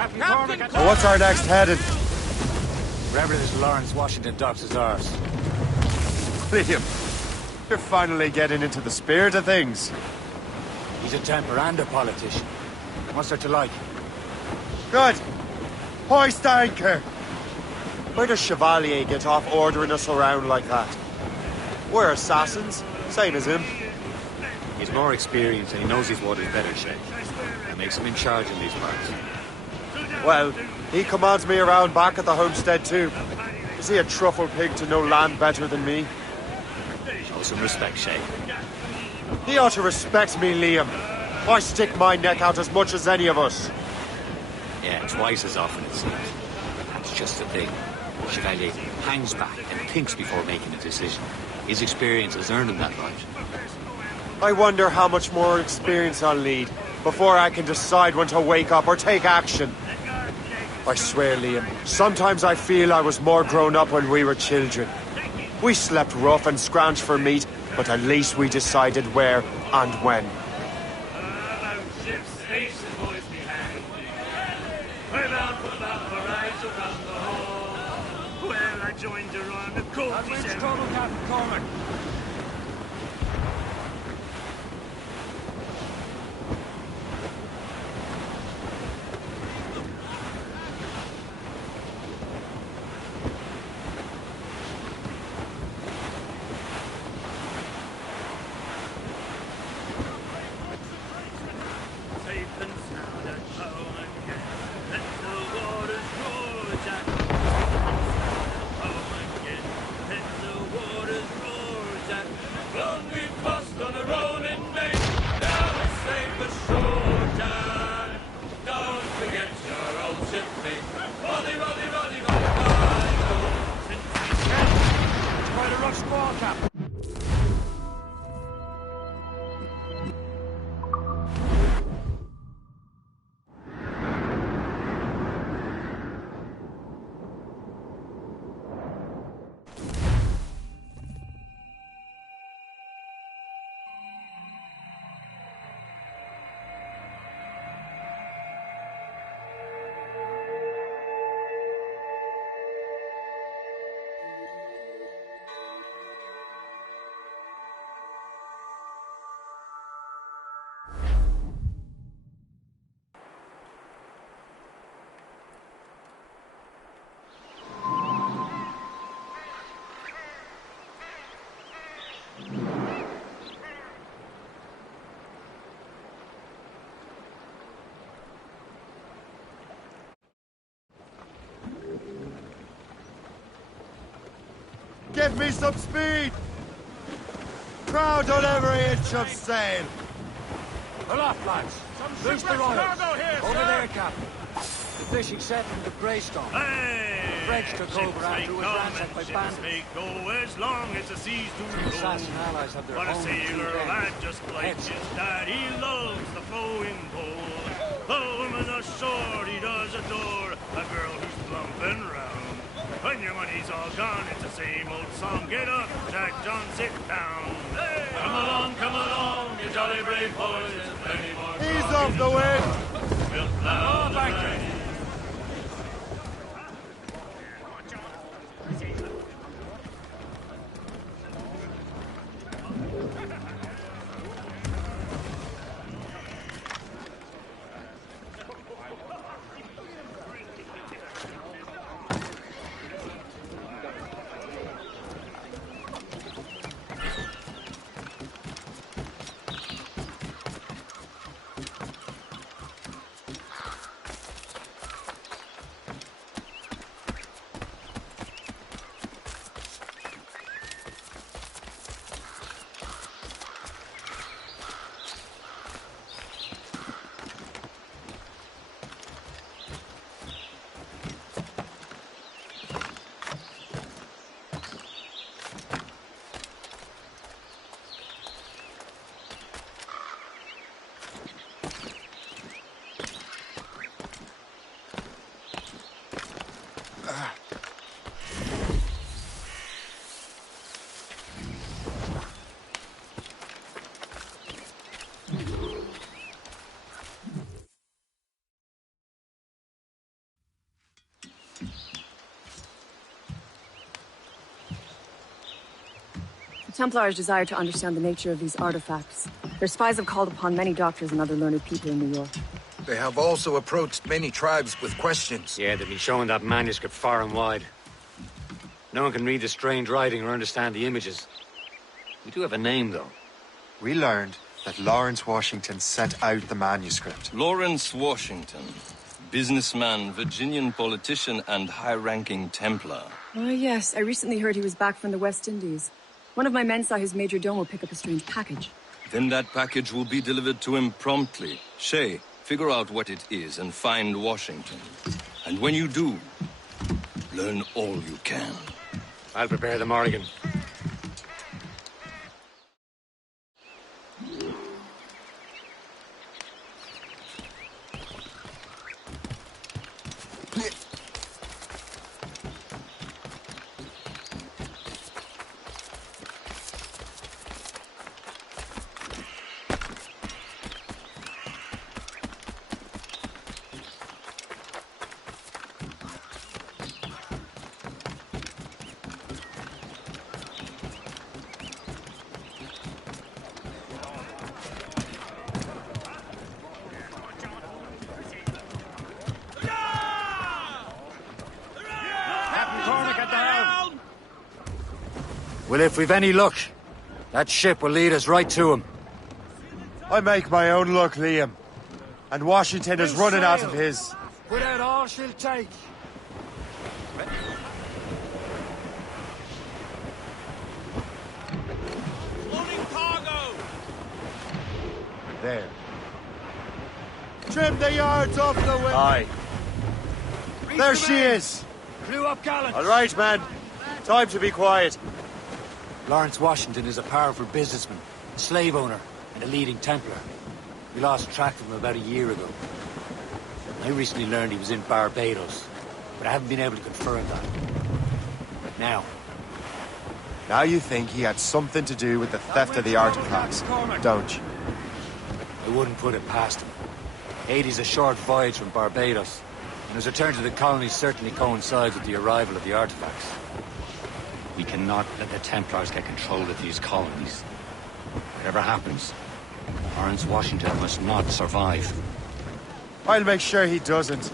Captain Cormac, So what's our next heading? Wherever this Lawrence Washington docks is ours. Liam, you're finally getting into the spirit of things. He's a temper and a politician. What's there to like? Good. Hoist anchor. Where does Chevalier get off ordering us around like that? We're assassins, same as him. He's more experienced and he knows his waters better, Shay. That makes him in charge in these parts. Well, he commands me around back at the homestead too. Is he a truffle pig to know land better than me? Show some respect, Shay. He ought to respect me, Liam. I stick my neck out as much as any of us. Yeah, twice as often it seems. That's just the thing. Chevalier hangs back and thinks before making a decision. His experience has earned him that right. I wonder how much more experience I'll need before I can decide when to wake up or take action. I swear, Liam, sometimes I feel I was more grown up when we were children. We slept rough and scrounged for meat, but at least we decided where and when. Well, I joined her on the court. That's trouble, Captain Cormac. Give me some speed! Crowd on every inch of sail! Pull off, lads. Loose the royals. Over there, Captain. The fishing set from the Greystone. Hey! The French took over after it was ransacked by bandits. May go as long as the seas do The assassin allies have their but a own sailor two lad just like his dad, he loves the flowing pole. The woman ashore he does adore, a girl who's plump and round. When your money's all gone, it's the same old song. Get up, Jack John, sit down. Hey! Come along, you jolly brave boys. There's plenty more. Ease off the wind! Built loud and Templars desire to understand the nature of these artifacts. Their spies have called upon many doctors and other learned people in New York. They have also approached many tribes with questions. Yeah, they've been showing that manuscript far and wide. No one can read the strange writing or understand the images. We do have a name, though. We learned that Lawrence Washington sent out the manuscript. Lawrence Washington. Businessman, Virginian politician, and high-ranking Templar. Oh, yes. I recently heard he was back from the West Indies. One of my men saw his major domo pick up a strange package. Then that package will be delivered to him promptly. Shay, figure out what it is and find Washington. And when you do, learn all you can. I'll prepare the Morrigan. Well, if we've any luck, that ship will lead us right to him. I make my own luck, Liam. And Washington is running out of his. Put out all she'll take. Loading cargo! There. Trim the yards off the wind. Aye. There she is. Clew up gallant. All right, man. Time to be quiet. Lawrence Washington is a powerful businessman, a slave owner, and a leading Templar. We lost track of him about a year ago. I recently learned he was in Barbados, but I haven't been able to confirm that. But now you think he had something to do with the theft of the artifacts, don't you? I wouldn't put it past him. Haiti's a short voyage from Barbados, and his return to the colonies certainly coincides with the arrival of the artifacts. We cannot let the Templars get control of these colonies. Whatever happens, Lawrence Washington must not survive. I'll make sure he doesn't.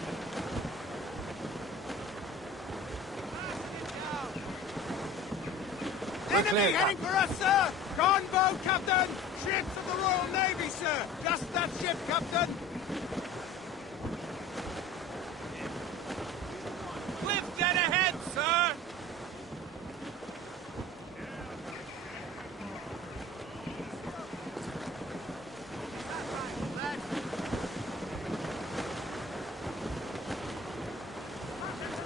Enemy heading for us, sir! Gunboat, Captain! Ships of the Royal Navy, sir! Just that ship, Captain! Cliff dead ahead, sir!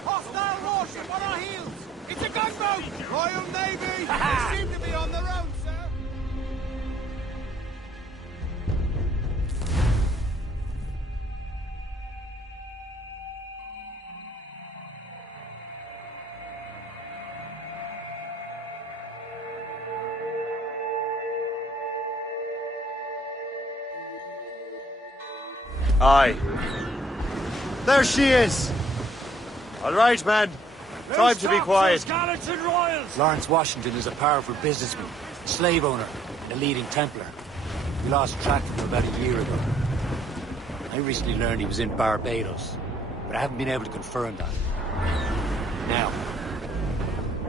Hostile warship on our heels! It's a gunboat! Royal Navy! They seem to be on their own, sir! Aye. There she is. All right, man. Time to be quiet. Lawrence Washington is a powerful businessman, a slave owner, and a leading Templar. We lost track of him about a year ago. I recently learned he was in Barbados, but I haven't been able to confirm that.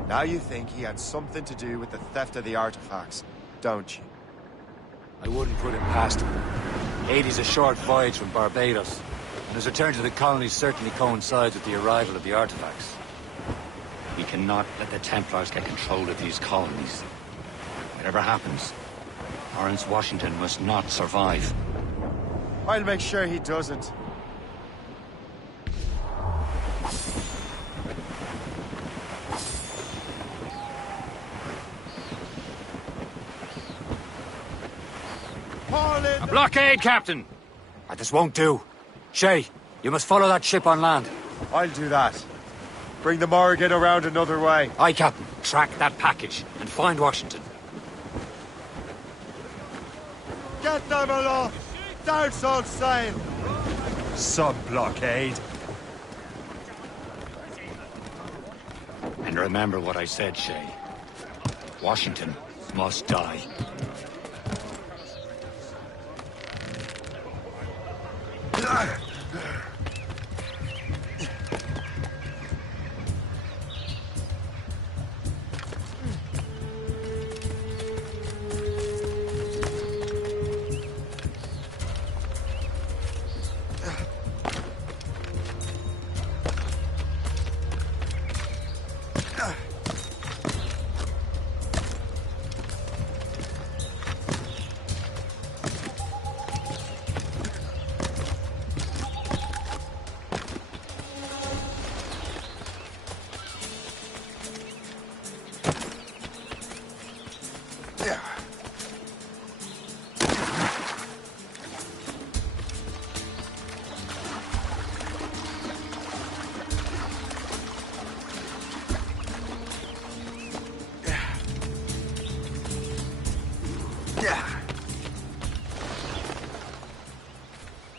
Now you think he had something to do with the theft of the artifacts, don't you? I wouldn't put it past him. Haiti's a short voyage from Barbados, and his return to the colonies certainly coincides with the arrival of the artifacts. We cannot let the Templars get control of these colonies. Whatever happens, Lawrence Washington must not survive. I'll make sure he doesn't. A blockade, Captain! This won't do. Shay, you must follow that ship on land. I'll do that. Bring the Morrigan around another way. Aye, Captain. Track that package and find Washington. Get them aloft! Douse all sail! Sub-blockade. And remember what I said, Shay. Washington must die.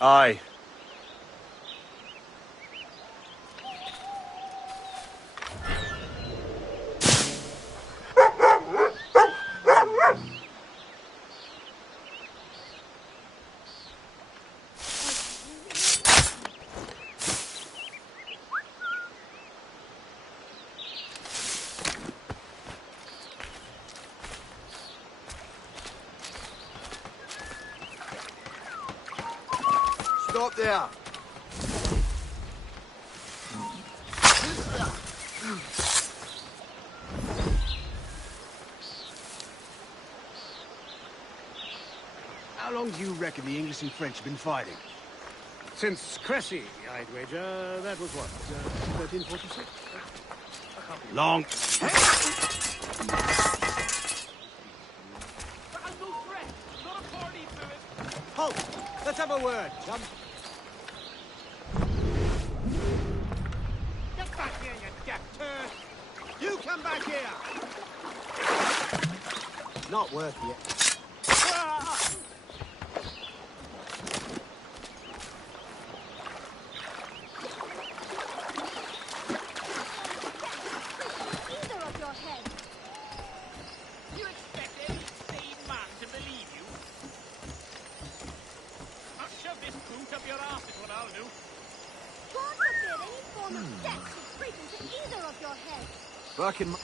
Aye. Stop there! How long do you reckon the English and French have been fighting? Since Cressy, I'd wager. That was what, 1346? Long. Halt! Let's have a word, chum. Get back here, you deaf turd! You come back here! Not worth it. Fucking.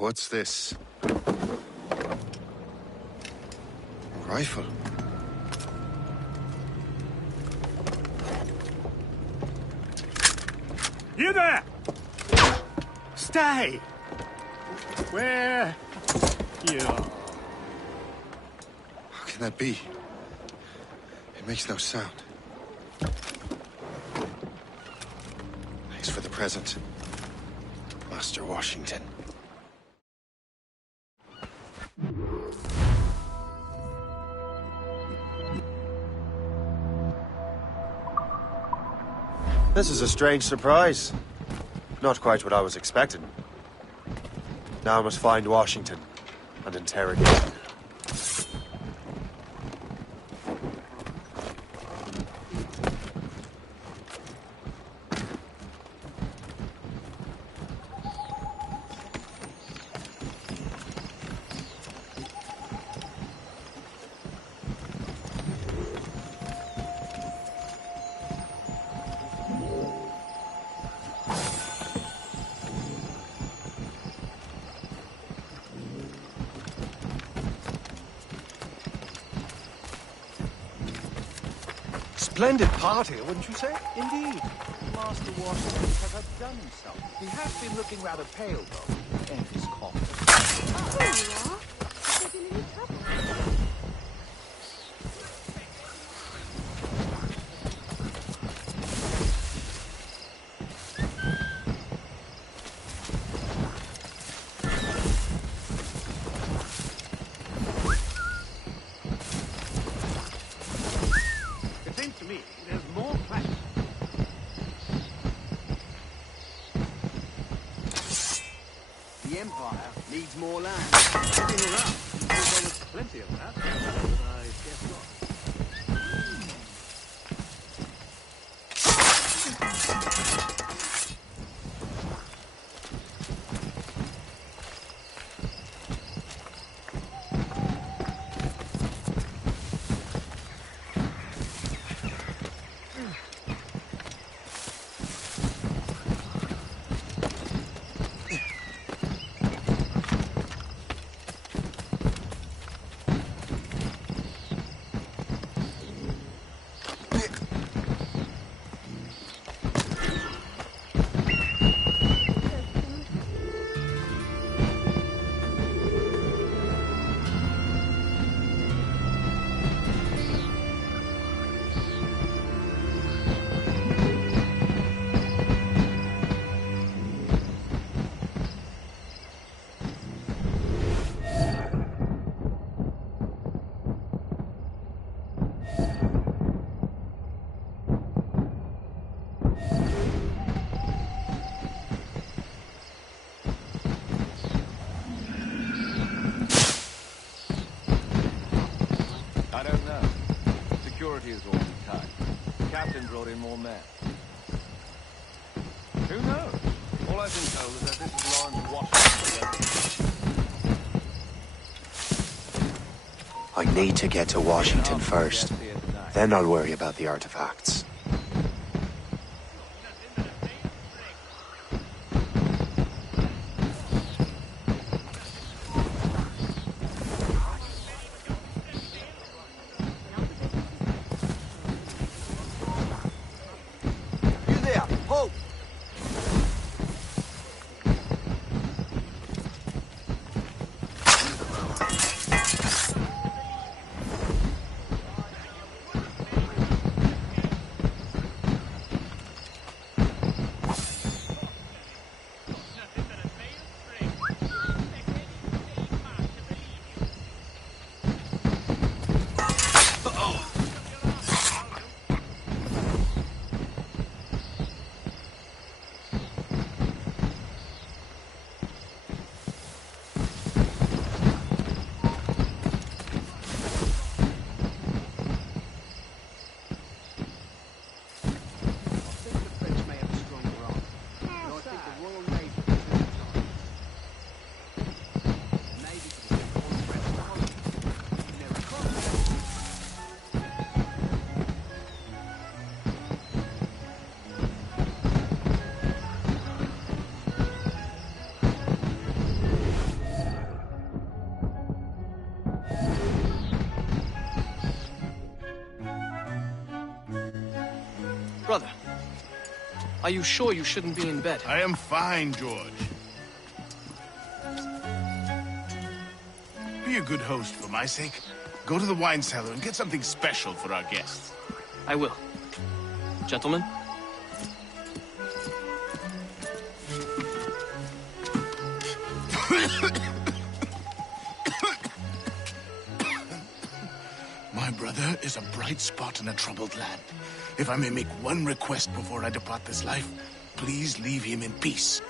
What's this? A rifle. You there! Stay! Where you are. How can that be? It makes no sound. Thanks for the present, Master Washington. This is a strange surprise. Not quite what I was expecting. Now I must find Washington and interrogate him. Splendid party, wouldn't you say? Indeed. Master Washington has outdone himself. He has been looking rather pale, though, and his cough. There you are. Have there been any trouble? Needs more land. Looking around. There was plenty of that. But I guess not. I don't know. Security is awfully tight. The captain brought in more men. Who knows? All I've been told is that this is Lawrence Washington. I need to get to Washington first. Then I'll worry about the artifacts. Are you sure you shouldn't be in bed? I am fine, George. Be a good host for my sake. Go to the wine cellar and get something special for our guests. I will. Gentlemen? My brother is a bright spot in a troubled land. If I may make one request before I depart this life, please leave him in peace.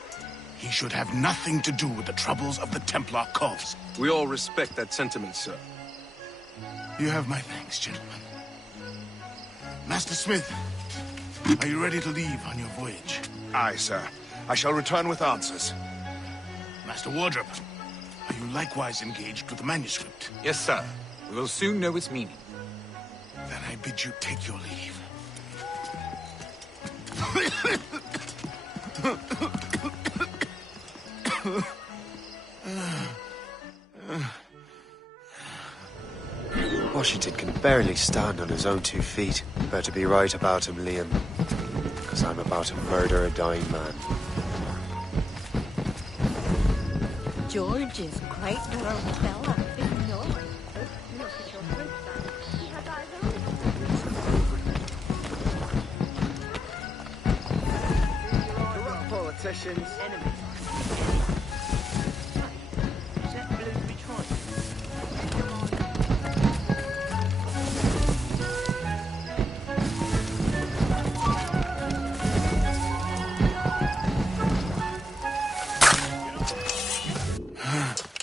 He should have nothing to do with the troubles of the Templar cause. We all respect that sentiment, sir. You have my thanks, gentlemen. Master Smith, are you ready to leave on your voyage? Aye, sir. I shall return with answers. Master Wardrop, are you likewise engaged with the manuscript? Yes, sir. We will soon know its meaning. Then I bid you take your leave. Washington can barely stand on his own 2 feet. Better be right about him, Liam. Because I'm about to murder a dying man. George is quite the little fella. No. Look at your fruit stand. He has eyes only. Corrupt politicians. Enemies.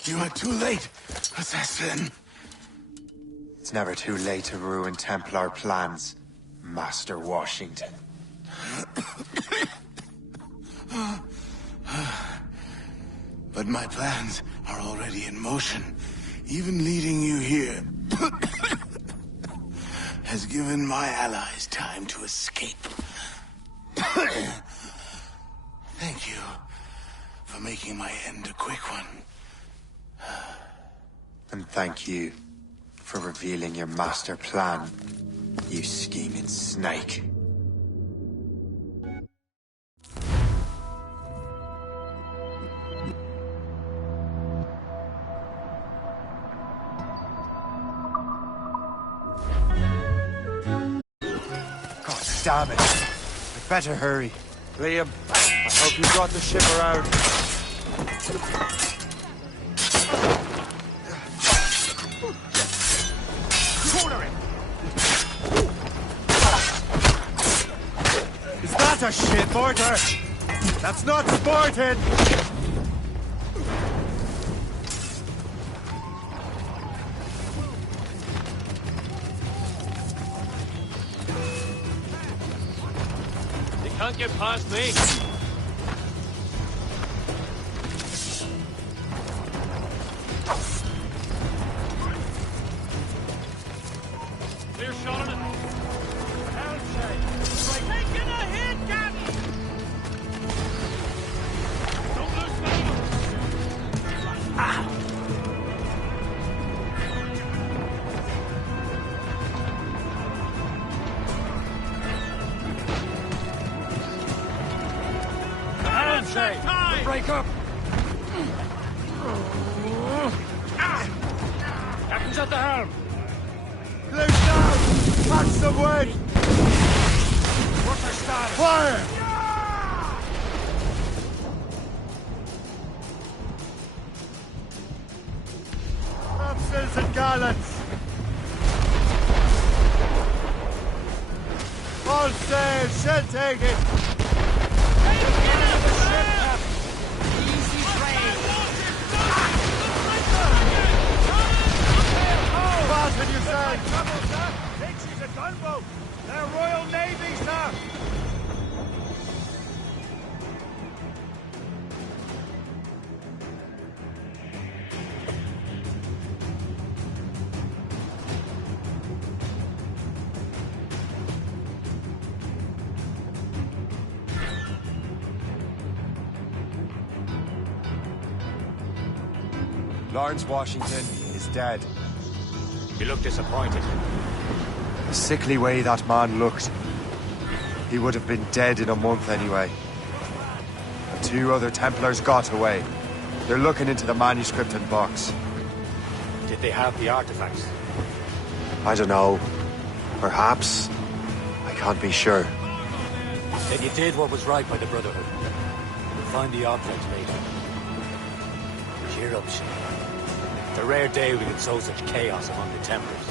You are too late, assassin. It's never too late to ruin Templar plans, Master Washington. But my plans are already in motion. Even leading you here has given my allies time to escape. Thank you for making my end a quick one. And thank you for revealing your master plan, you scheming snake. God damn it. I'd better hurry. Liam, I hope you got the ship around. Is that a shit mortar? That's not sporting! You can't get past me. Clear shot on it. Taking a hit, Captain! Don't lose sight of him. Handshake! Break up! Captain's at the helm. Loose down! Catch some wind! What's our status? Fire! Topsails and gallants! All sail, shall take it! What did you say? Think she's a gunboat. They're Royal Navy, sir. Lawrence Washington is dead. You look disappointed. The sickly way that man looked. He would have been dead in a month anyway. The 2 other Templars got away. They're looking into the manuscript and box. Did they have the artifacts? I don't know. Perhaps. I can't be sure. Then you did what was right by the Brotherhood. We'll find the object later. Cheer up, Shane. It's a rare day we can sow such chaos among the Templars.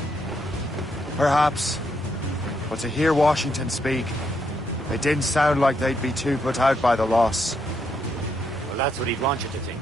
Perhaps. But to hear Washington speak, it didn't sound like they'd be too put out by the loss. Well, that's what he'd want you to think.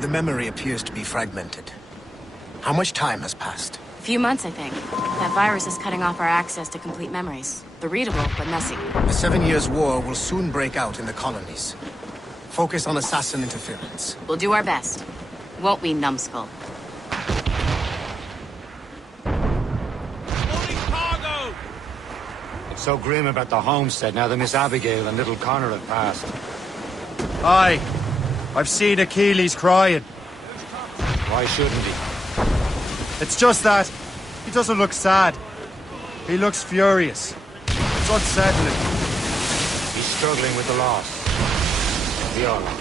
The memory appears to be fragmented. How much time has passed? A few months, I think. That virus is cutting off our access to complete memories. They're readable, but messy. The 7 Years' War will soon break out in the colonies. Focus on assassin interference. We'll do our best. Won't we, numbskull? It's so grim about the homestead now that Miss Abigail and little Connor have passed. Aye. I've seen Achilles crying. Why shouldn't he? It's just that he doesn't look sad. He looks furious. It's unsettling. He's struggling with the loss. We all are.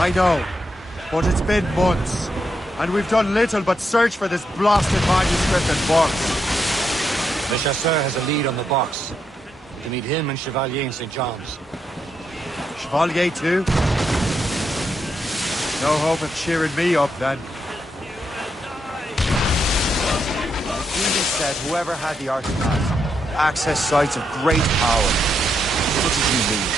I know, but it's been months, and we've done little but search for this blasted manuscript and box. Le Chasseur has a lead on the box. You meet him and Chevalier in St. John's. Chevalier too? No hope of cheering me up, then. Achilles said whoever had the artifact access sites of great power. What did you mean?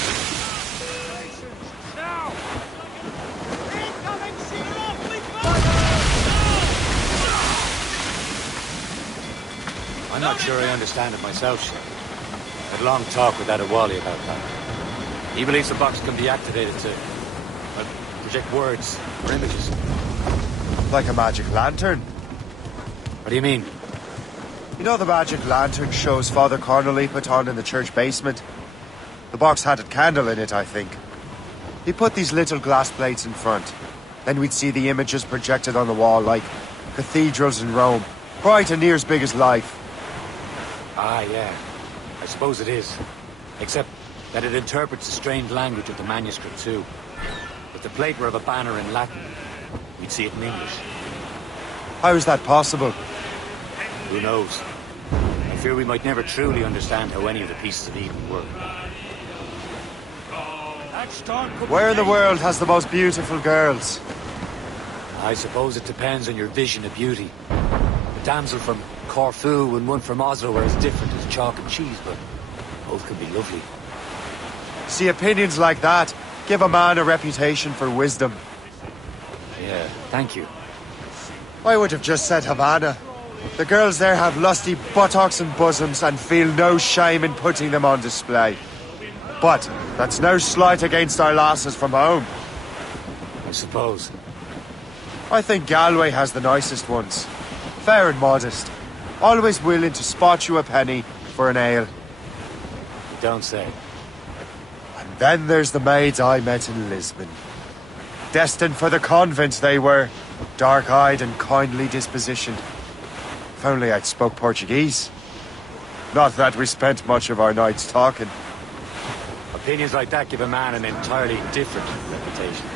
I'm not sure I understand it myself, Shane. I had a long talk with Adewale about that. He believes the box can be activated to project words or images. Like a magic lantern? What do you mean? You know the magic lantern shows Father Cornely put on in the church basement? The box had a candle in it, I think. He put these little glass plates in front. Then we'd see the images projected on the wall like cathedrals in Rome. Bright and near as big as life. Ah, yeah. I suppose it is. Except that it interprets the strange language of the manuscript, too. If the plate were of a banner in Latin, we'd see it in English. How is that possible? Who knows? I fear we might never truly understand how any of the pieces of Eden work. Where in the world has the most beautiful girls? I suppose it depends on your vision of beauty. The damsel from Corfu and one from Oslo are as different as chalk and cheese, but both could be lovely. See, opinions like that give a man a reputation for wisdom. Yeah, thank you. I would have just said Havana. The girls there have lusty buttocks and bosoms and feel no shame in putting them on display. But that's no slight against our lasses from home. I suppose. I think Galway has the nicest ones. Fair and modest. Always willing to spot you a penny for an ale. You don't say. And then there's the maids I met in Lisbon. Destined for the convent they were. Dark-eyed and kindly dispositioned. If only I'd spoke Portuguese. Not that we spent much of our nights talking. Opinions like that give a man an entirely different reputation.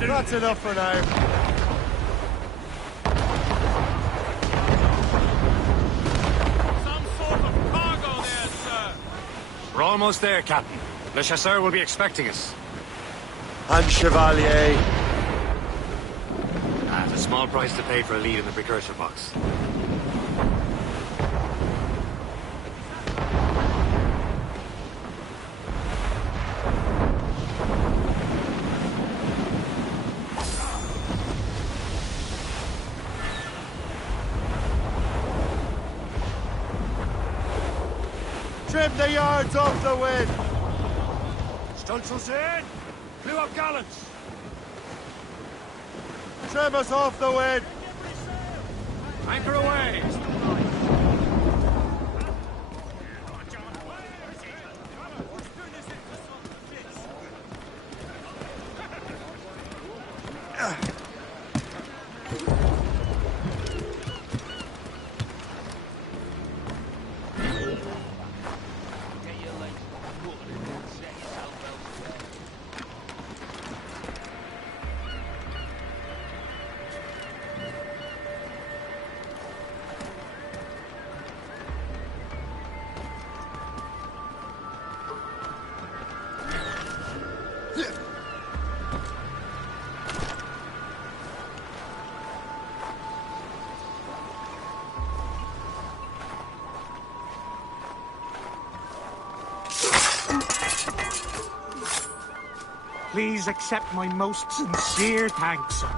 That's enough for now. Some sort of cargo there, sir. We're almost there, Captain. Le Chasseur will be expecting us. And Chevalier. At a small price to pay for a lead in the precursor box. Trim the yards off the wind! Stunsails in! Blew up gallants! Trim us off the wind! Anchor away! Please accept my most sincere thanks, son.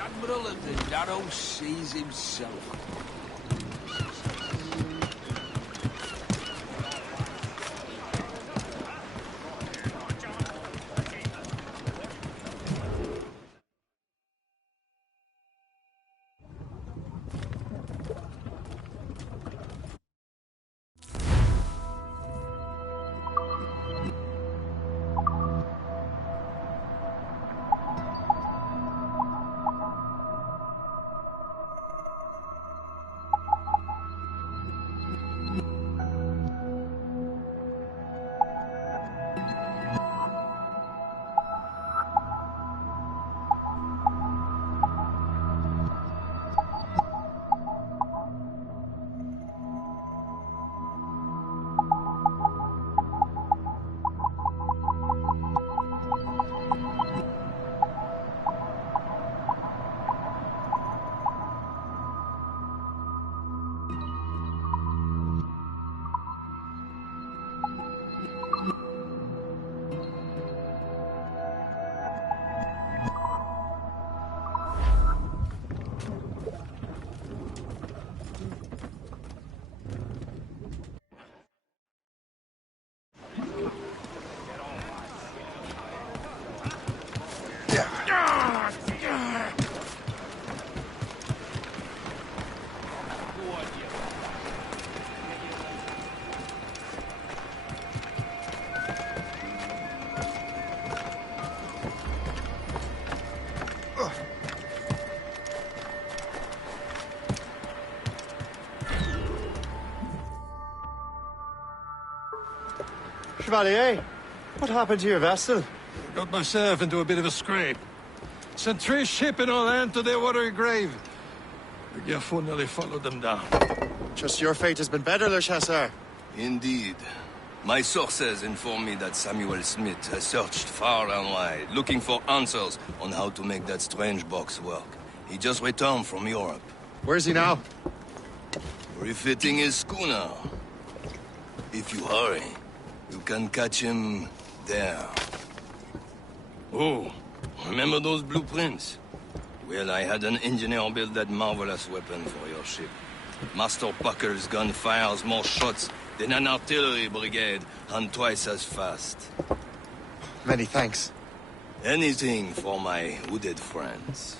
Admiral of the narrow seas himself. Chevalier. What happened to your vessel? Got myself into a bit of a scrape. Sent 3 ships in all hand to their watery grave. The Gerfaut nearly followed them down. Just your fate has been better, Le Chasseur. Indeed. My sources inform me that Samuel Smith has searched far and wide, looking for answers on how to make that strange box work. He just returned from Europe. Where's he now? Refitting his schooner. If you hurry, you can catch him there. Oh, remember those blueprints? Well, I had an engineer build that marvelous weapon for your ship. Master Buckle's gun fires more shots than an artillery brigade, and twice as fast. Many thanks. Anything for my wounded friends.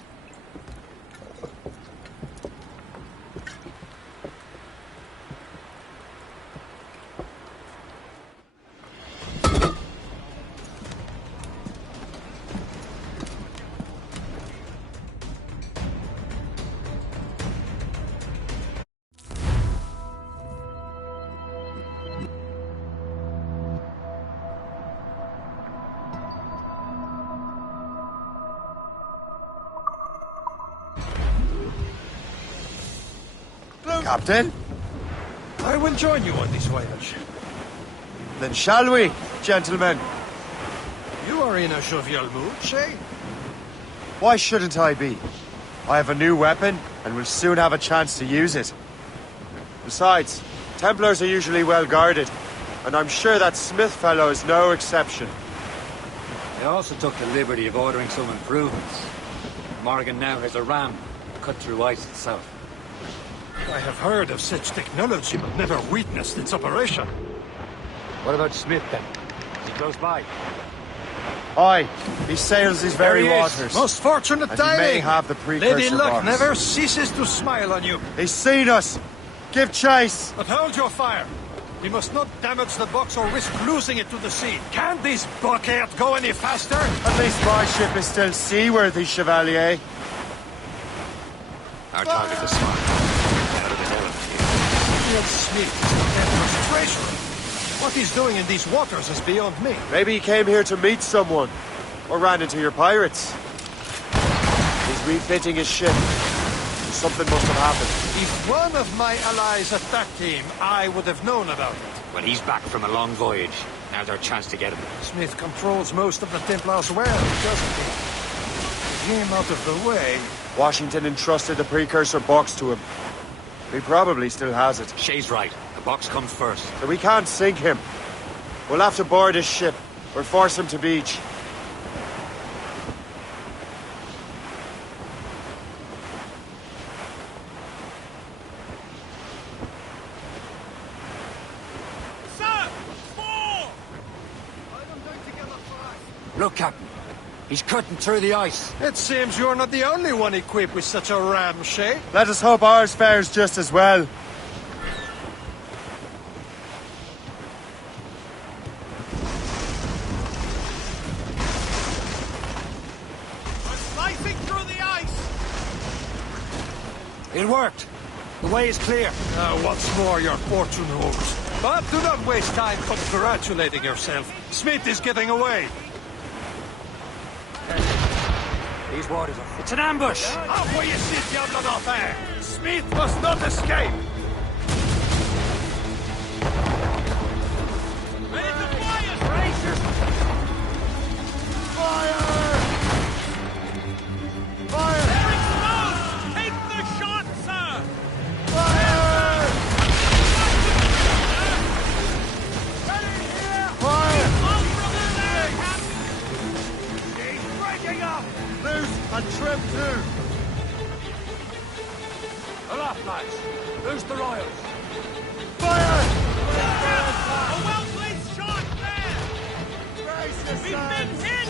Captain? I will join you on this voyage. Then shall we, gentlemen? You are in a jovial mood, Shay? Why shouldn't I be? I have a new weapon, and will soon have a chance to use it. Besides, Templars are usually well guarded, and I'm sure that Smith fellow is no exception. I also took the liberty of ordering some improvements. Morgan now has a ram cut through ice itself. I have heard of such technology, but never witnessed its operation. What about Smith, then? Is he close by? Aye, he sails these very waters. Most fortunate and timing! he may have the precursor Lady Luck box. never ceases to smile on you. He's seen us! Give chase! But hold your fire! We must not damage the box or risk losing it to the sea. Can this blockade go any faster? At least my ship is still seaworthy, Chevalier. Our target is smart. Field Smith is the Emperor's treasurer. What he's doing in these waters is beyond me. Maybe he came here to meet someone. Or ran into your pirates. He's refitting his ship. Something must have happened. If one of my allies attacked him, I would have known about it. Well, he's back from a long voyage. Now's our chance to get him. Smith controls most of the Templars well, doesn't he? Get him out of the way. Washington entrusted the precursor box to him. He probably still has it. Shay's right. The box comes first. So we can't sink him. We'll have to board his ship, or force him to beach. Look, Captain. He's cutting through the ice. It seems you're not the only one equipped with such a ram, Shay. Let us hope ours fares just as well. Slicing through the ice! It worked. The way is clear. Once more your fortune holds. But do not waste time congratulating yourself. Smith is getting away. These waters are... It's an ambush! Up where you sit, yonder affair! Smith must not escape! Ready to fire! Racers! Fire! Fire! They're exposed! Take the shot, sir! Fire! Fire! All from the leg! He's breaking up! Loose and trim too! Aloft, lads! Loose the royals! Fire! A well-placed shot there! We've been hit!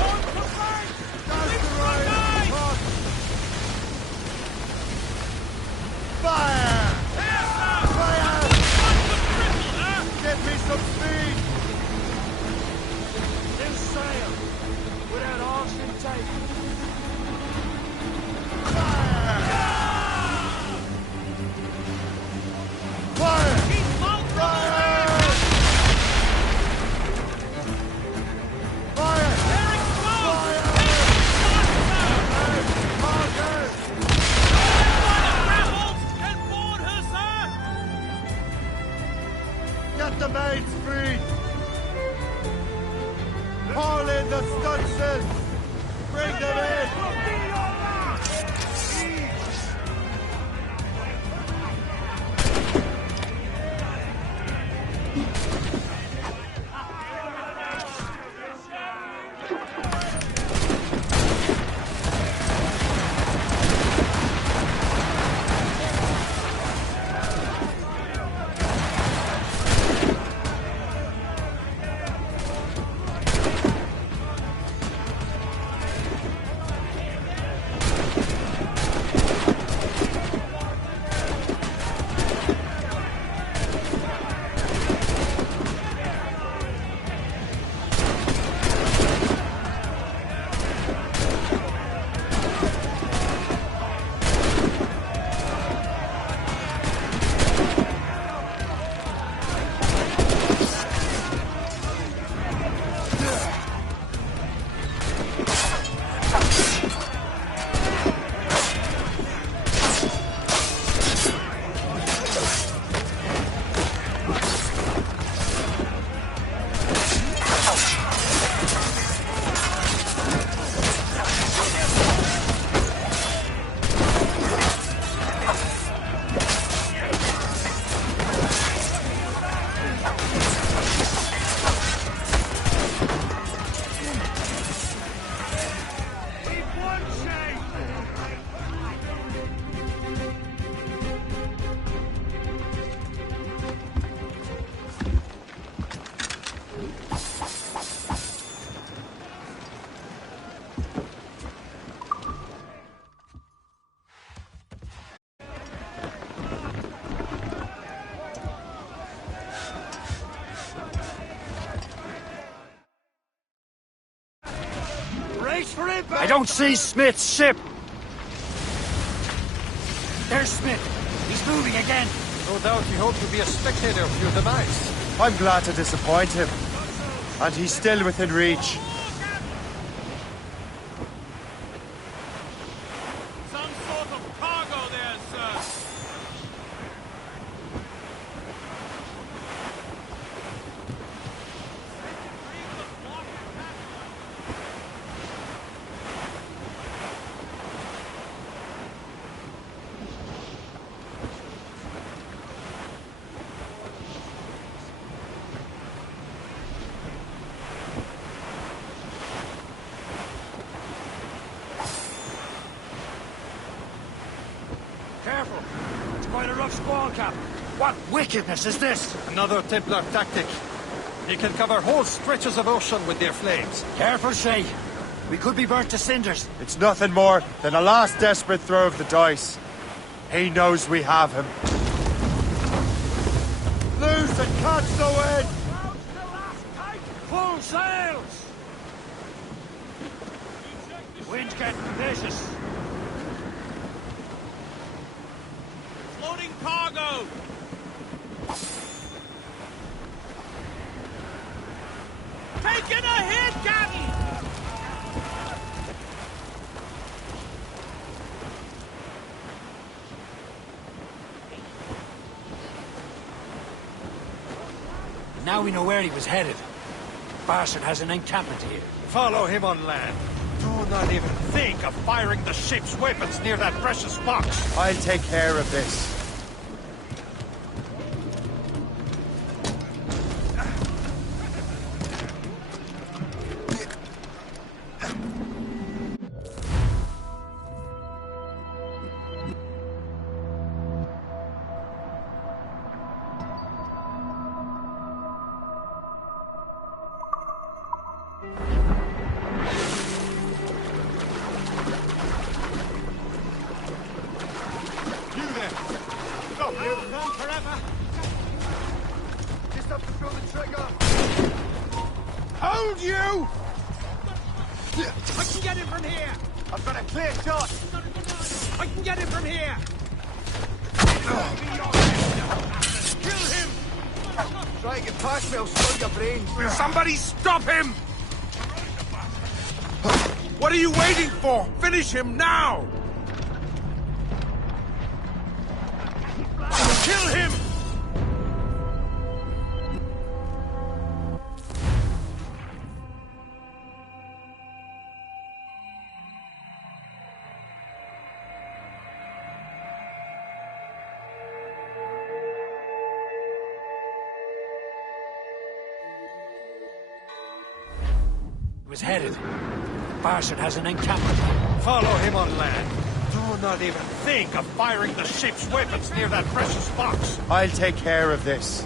On to right! We've struck ice! Fire! There, sir! Fire! Shot the cripple, huh? Give me some speed! New sail! Without arms in tape! Fire! He's out from the leg! the stunsails! Bring them in! I don't see Smith's ship! There's Smith! He's moving again! No doubt he hoped to be a spectator of your demise. I'm glad to disappoint him. And he's still within reach. Some sort of cargo there, sir. Careful! It's quite a rough squall, Cap. What wickedness is this? Another Templar tactic. They can cover whole stretches of ocean with their flames. Careful, Shay. We could be burnt to cinders. It's nothing more than a last desperate throw of the dice. He knows we have him. Loose and catch the wind! Full sails! Wind's getting vicious. Loading cargo! Taking a hit, Captain! Now we know where he was headed. Barson has an encampment here. Follow him on land. Do not even think of firing the ship's weapons near that precious box. I'll take care of this. Hold you! I can get him from here! I've got a clear shot! I can get him from here! Kill him! Try and get past me, I'll slow your brains. Somebody stop him! What are you waiting for? Finish him now! Kill him! He was headed. Barson has an encampment. Follow him on land. Do not even think of firing the ship's weapons near that precious box. I'll take care of this.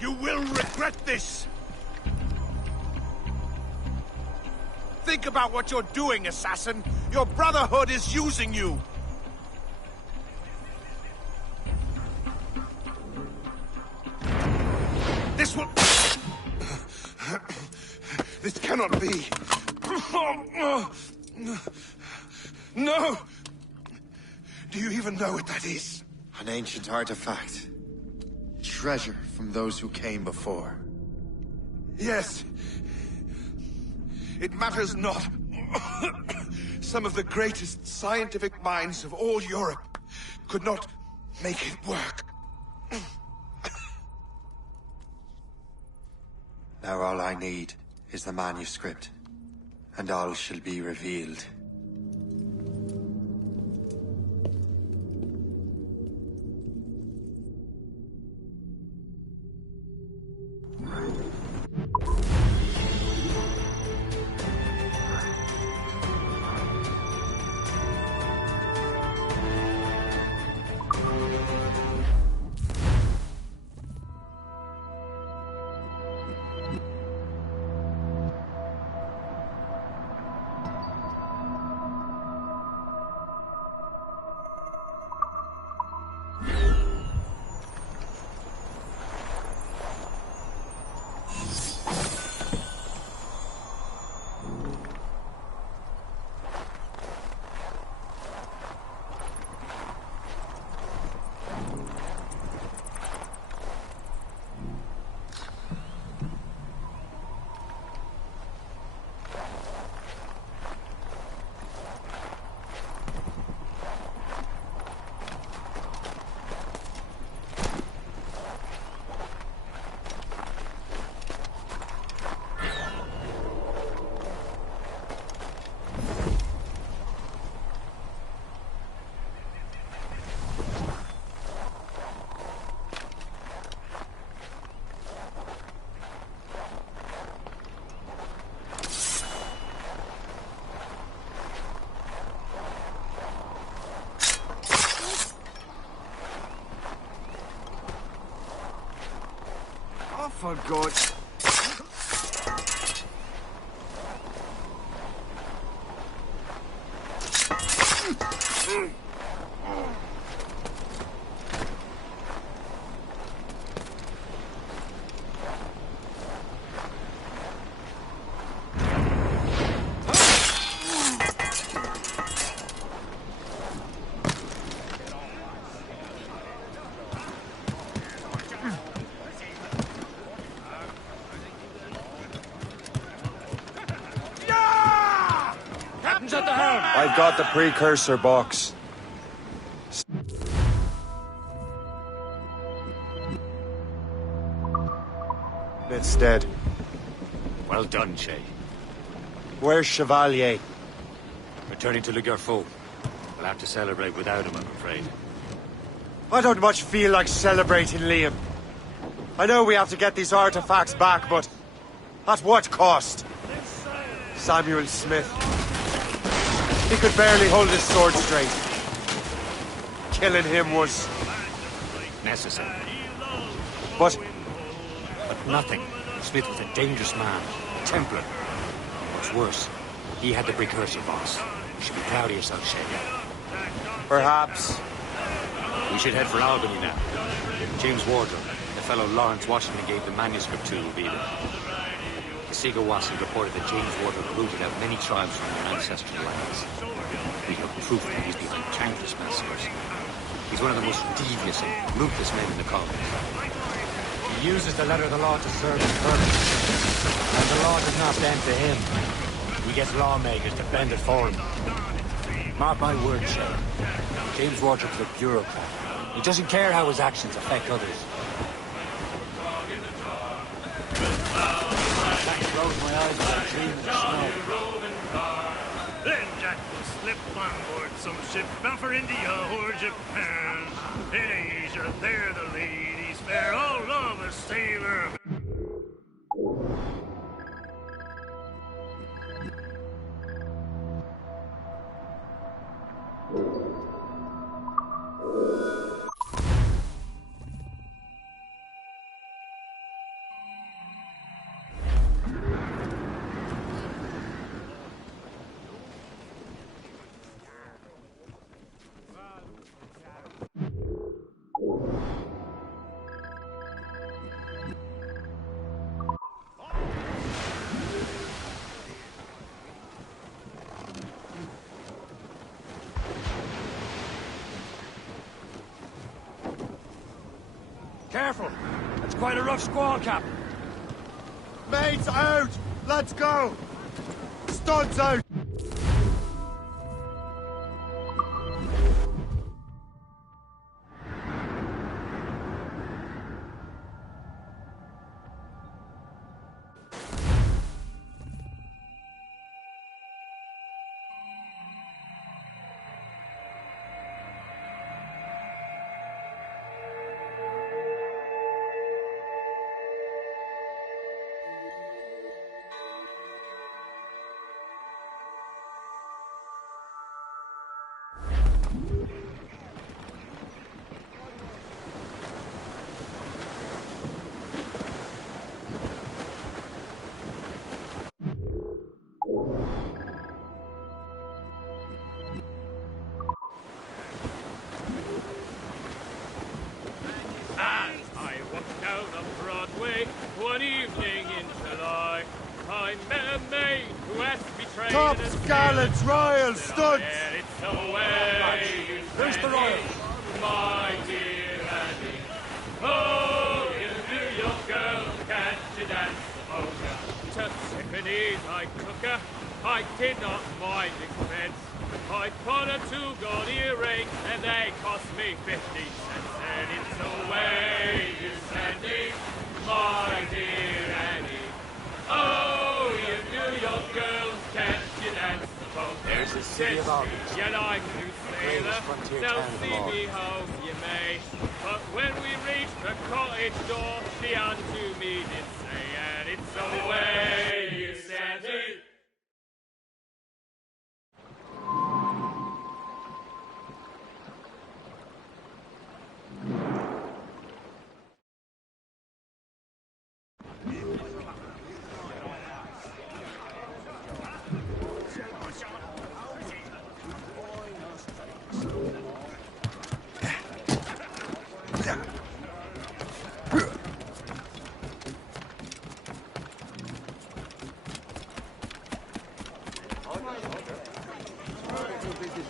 You will regret this! Think about what you're doing, assassin! Your Brotherhood is using you! This will... This cannot be. No! Do you even know what that is? An ancient artifact. Treasure from those who came before. Yes. It matters not. Some of the greatest scientific minds of all Europe could not make it work. Now all I need is the manuscript, and all shall be revealed. For God. I've got the precursor box. It's dead. Well done, Shay. Where's Chevalier? Returning to Le Gerfaut. We'll have to celebrate without him, I'm afraid. I don't much feel like celebrating, Liam. I know we have to get these artifacts back, but at what cost? Samuel Smith. He could barely hold his sword straight. Killing him was... necessary. But nothing. Smith was a dangerous man. A Templar. What's worse, he had the precursor box. You should be proud of yourself, Shay. Perhaps. We should head for Albany now. James Wardrop, the fellow Lawrence Washington gave the manuscript to, will be there. The Sigawasi reported that James Warder rooted out many tribes from their ancestral lands. We have proof that he's behind countless massacres. He's one of the most devious and ruthless men in the colonies. He uses the letter of the law to serve his purpose. And the law does not bend to him. He gets lawmakers to bend it for him. Mark my words, Sheriff. James Wardrop's a bureaucrat. He doesn't care how his actions affect others. I close my eyes when I dream of the snow. Then Jack will slip on board some ship bound for India or Japan. In Asia, there the ladies fair, all love a sailor. Careful! That's quite a rough squall, Captain. Mates out! Let's go! Studs out! One evening in July, I met a maid who asked me trade. Tops, gallants, royals, studs! Where's the royals? My dear Annie. Oh, you New York girl, can't you dance the polka? To Tiffany's I took her, I did not mind expense. I bought her 2 gold earrings, and they cost me 50 cents. And it's the way you standing, my dear Annie. Oh, you New York girls, can't you dance the polka? There's the city of August. Yet I'm new sailor, now see me home you may. But when we reached the cottage door, she unto me did say, and it's the way you standing.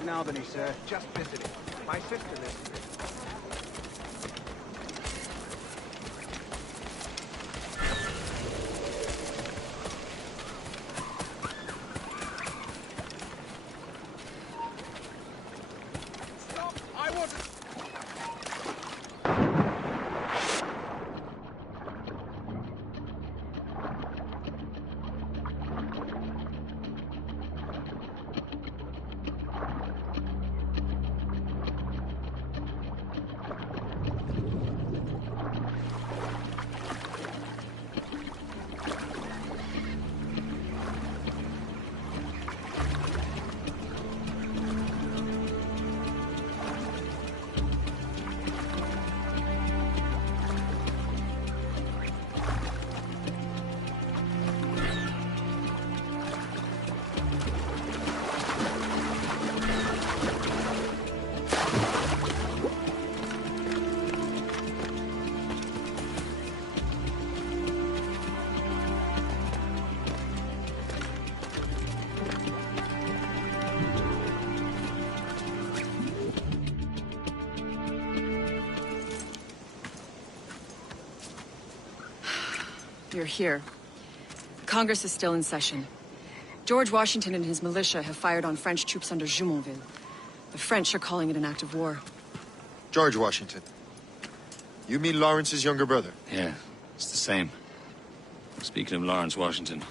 In Albany, sir. Just visiting. My sister lives here. Stop! I want to... you're here. Congress is still in session. George Washington and his militia have fired on French troops under Jumonville. The French are calling it an act of war. George Washington. You mean Lawrence's younger brother? Yeah, it's the same. Speaking of Lawrence Washington,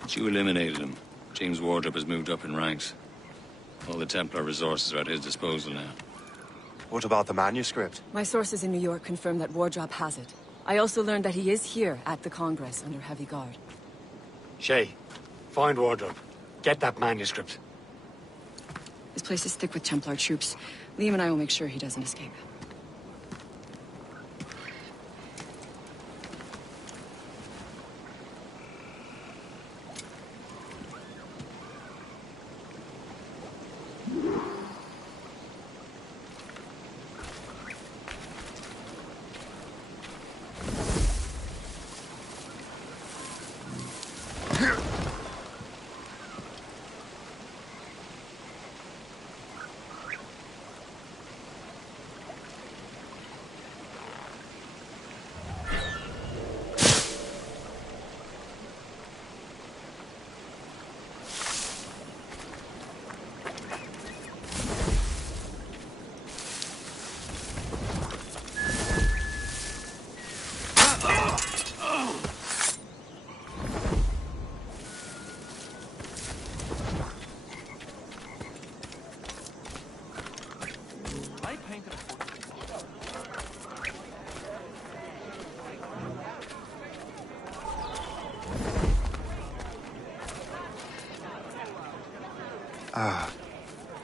but you eliminated him. James Wardrop has moved up in ranks. All the Templar resources are at his disposal now. What about the manuscript? My sources in New York confirm that Wardrop has it. I also learned that he is here at the Congress under heavy guard. Shay, find Wardrop. Get that manuscript. This place is thick with Templar troops. Liam and I will make sure he doesn't escape.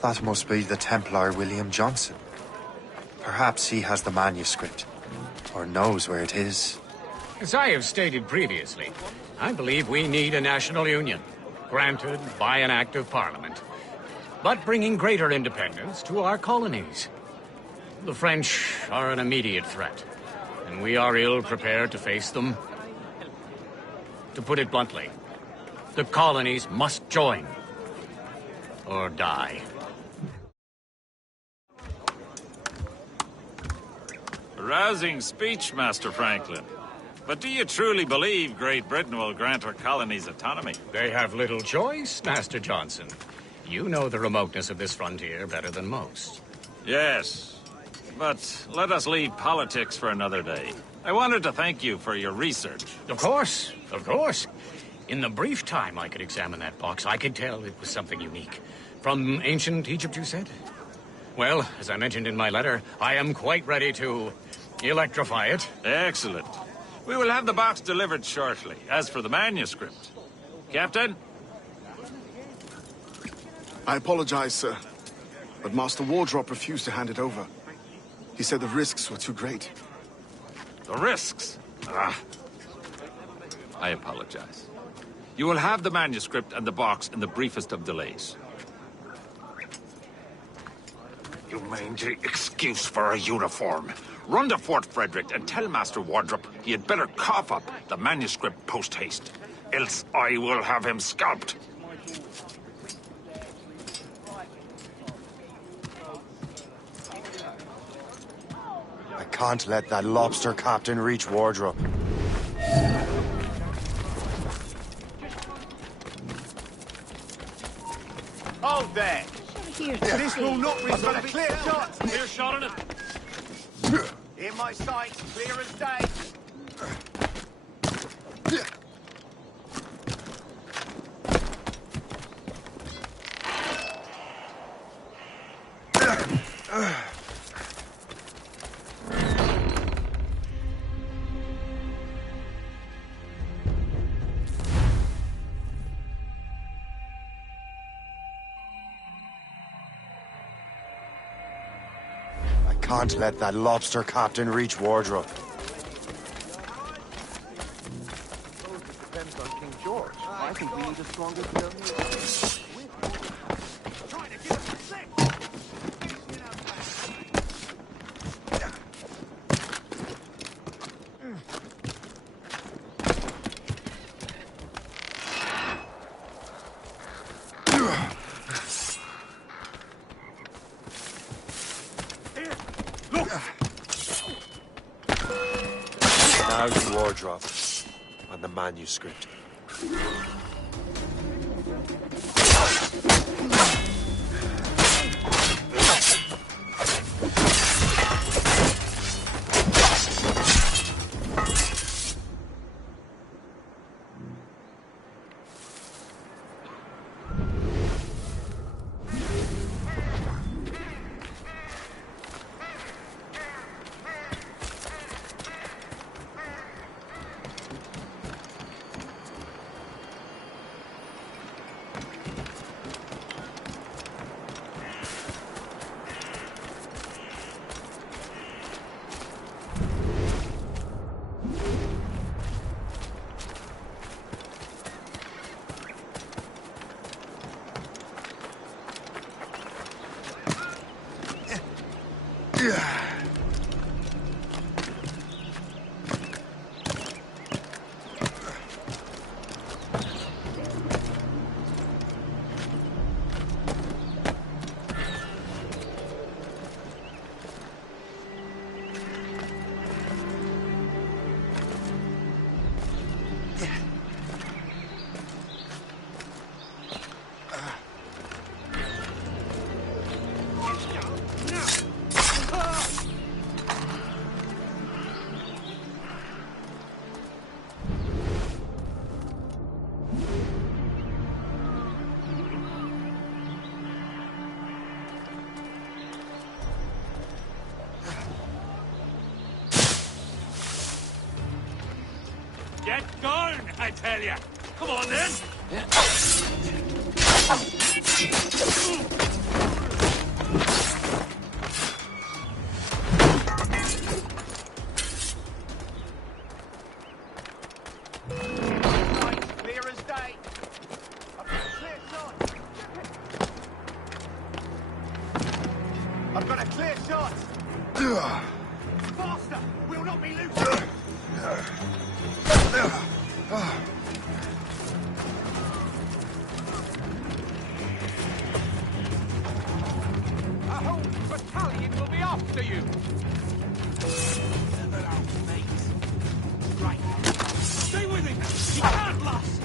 That must be the Templar William Johnson. Perhaps he has the manuscript, or knows where it is. As I have stated previously, I believe we need a national union, granted by an act of parliament, but bringing greater independence to our colonies. The French are an immediate threat, and we are ill prepared to face them. To put it bluntly, the colonies must join, or die. A rousing speech, Master Franklin. But do you truly believe Great Britain will grant her colonies autonomy? They have little choice, Master Johnson. You know the remoteness of this frontier better than most. Yes, but let us leave politics for another day. I wanted to thank you for your research. Of course, of course. In the brief time I could examine that box, I could tell it was something unique. From ancient Egypt, you said? Well, as I mentioned in my letter, I am quite ready to electrify it. Excellent. We will have the box delivered shortly. As for the manuscript... Captain? I apologize, sir, but Master Wardrop refused to hand it over. He said the risks were too great. The risks? Ah. I apologize. You will have the manuscript and the box in the briefest of delays. You mangy excuse for a uniform. Run to Fort Frederick and tell Master Wardrop he had better cough up the manuscript post-haste. Else I will have him scalped. I can't let that lobster captain reach Wardrop. Hold there! This will not resolve it. Clear shot! Clear shot on it! In my sights, clear as day! Can't let that lobster captain reach Wardrop. Depends on King George. I think we need a stronger colonial. Now to Wardrop. I'm the manuscript. Get going, I tell ya! Come on, then! Clear as day. I've got a clear shot. Faster! We'll not be losing. A whole battalion will be after you. Right. Stay with him! He can't last!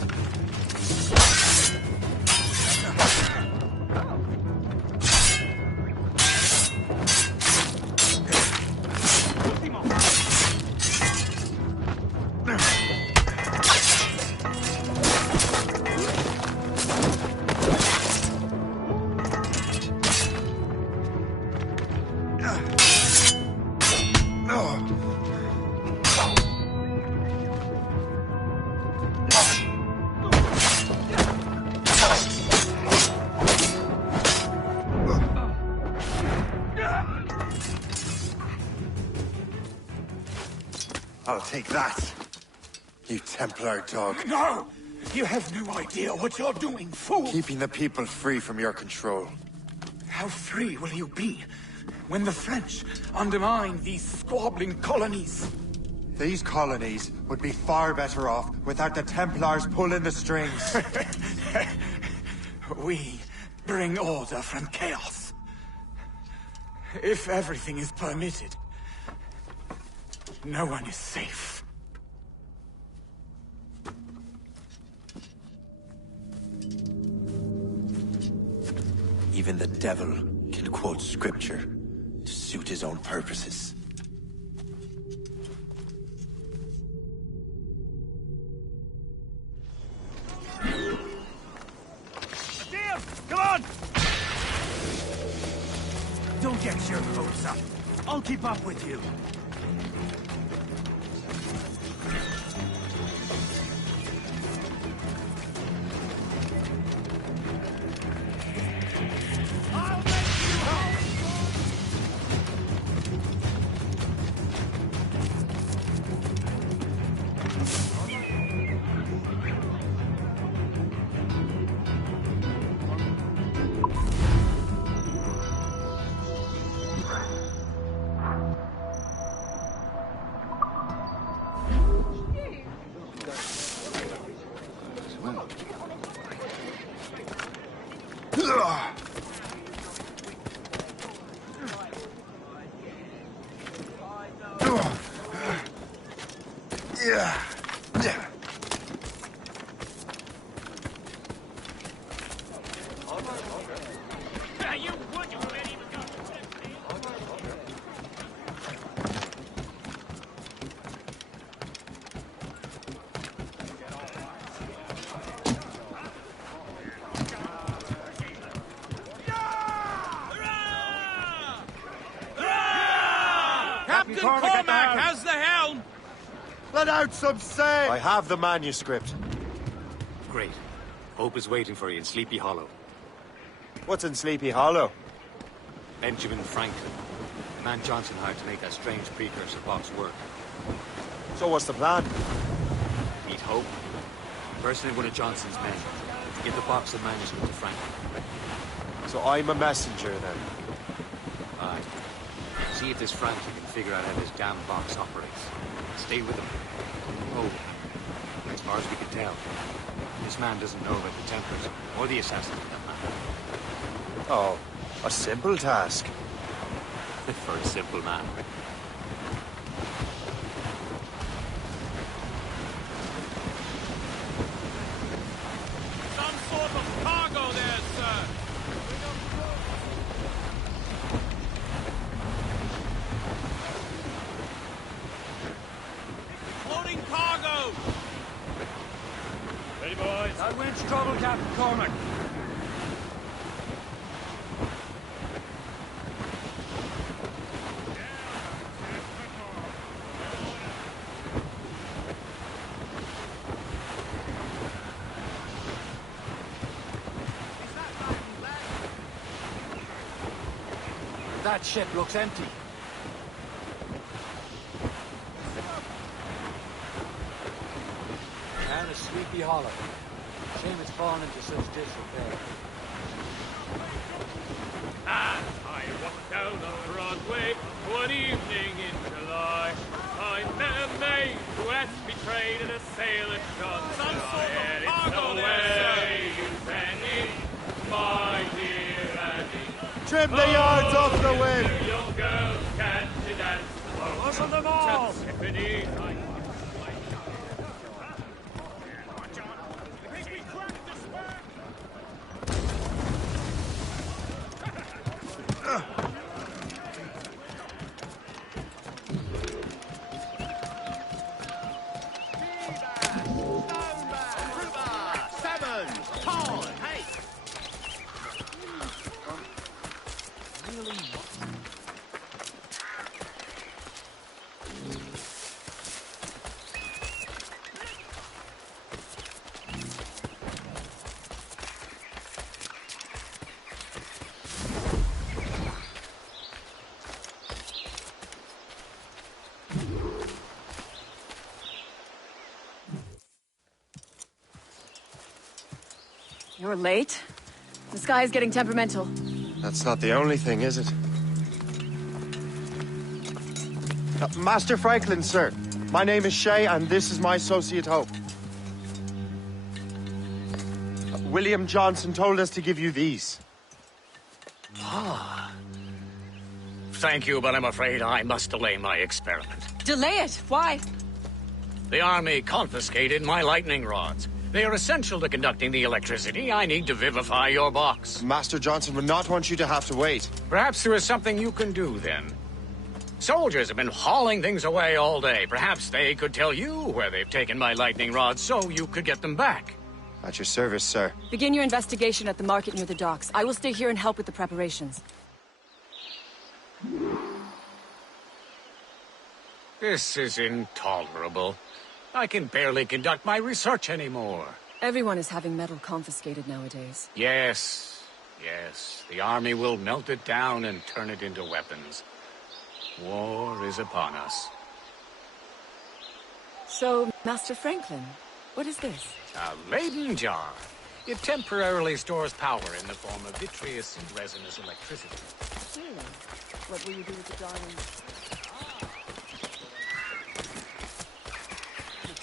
I'll take that, you Templar dog. No! You have no idea what you're doing, fool! Keeping the people free from your control. How free will you be when the French undermine these squabbling colonies? These colonies would be far better off without the Templars pulling the strings. We bring order from chaos. If everything is permitted, no one is safe. Even the devil can quote scripture to suit his own purposes. Jim! Come on! Don't get your hopes up. I'll keep up with you. Captain Cormac has the helm! Let out some sail! I have the manuscript. Great. Hope is waiting for you in Sleepy Hollow. What's in Sleepy Hollow? Benjamin Franklin. The man Johnson hired to make that strange precursor box work. So what's the plan? Meet Hope. Personate one of Johnson's men. To give the box of manuscript to Franklin. So I'm a messenger then? Aye. See if this Franklin can figure out how this damn box operates. Stay with him. Oh, as far as we can tell, this man doesn't know about the Templars, or the assassins for that matter. Oh, a simple task. For a simple man. Some sort of cargo there, sir! Loading cargo! Ready, boys? That wind's trouble, Captain Cormac. That ship looks empty. And a Sleepy Hollow. Shame it's fallen into such disrepair. As I walked down on Broadway one evening in July, I met a maid who had betrayed in a sailor shot. Some sort of cargo there, you penny, my dear Annie. Trim the yards off the wind! Young girls can't dance. Open them all! Tiffany, You're late. The sky is getting temperamental. That's not the only thing, is it? Master Franklin, sir. My name is Shay, and this is my associate Hope. William Johnson told us to give you these. Ah. Thank you, but I'm afraid I must delay my experiment. Delay it? Why? The army confiscated my lightning rods. They are essential to conducting the electricity I need to vivify your box. Master Johnson would not want you to have to wait. Perhaps there is something you can do, then. Soldiers have been hauling things away all day. Perhaps they could tell you where they've taken my lightning rods so you could get them back. At your service, sir. Begin your investigation at the market near the docks. I will stay here and help with the preparations. This is intolerable. I can barely conduct my research anymore. Everyone is having metal confiscated nowadays. Yes, yes. The army will melt it down and turn it into weapons. War is upon us. So, Master Franklin, what is this? A Leyden jar. It temporarily stores power in the form of vitreous and resinous electricity. Really? What will you do with the darling?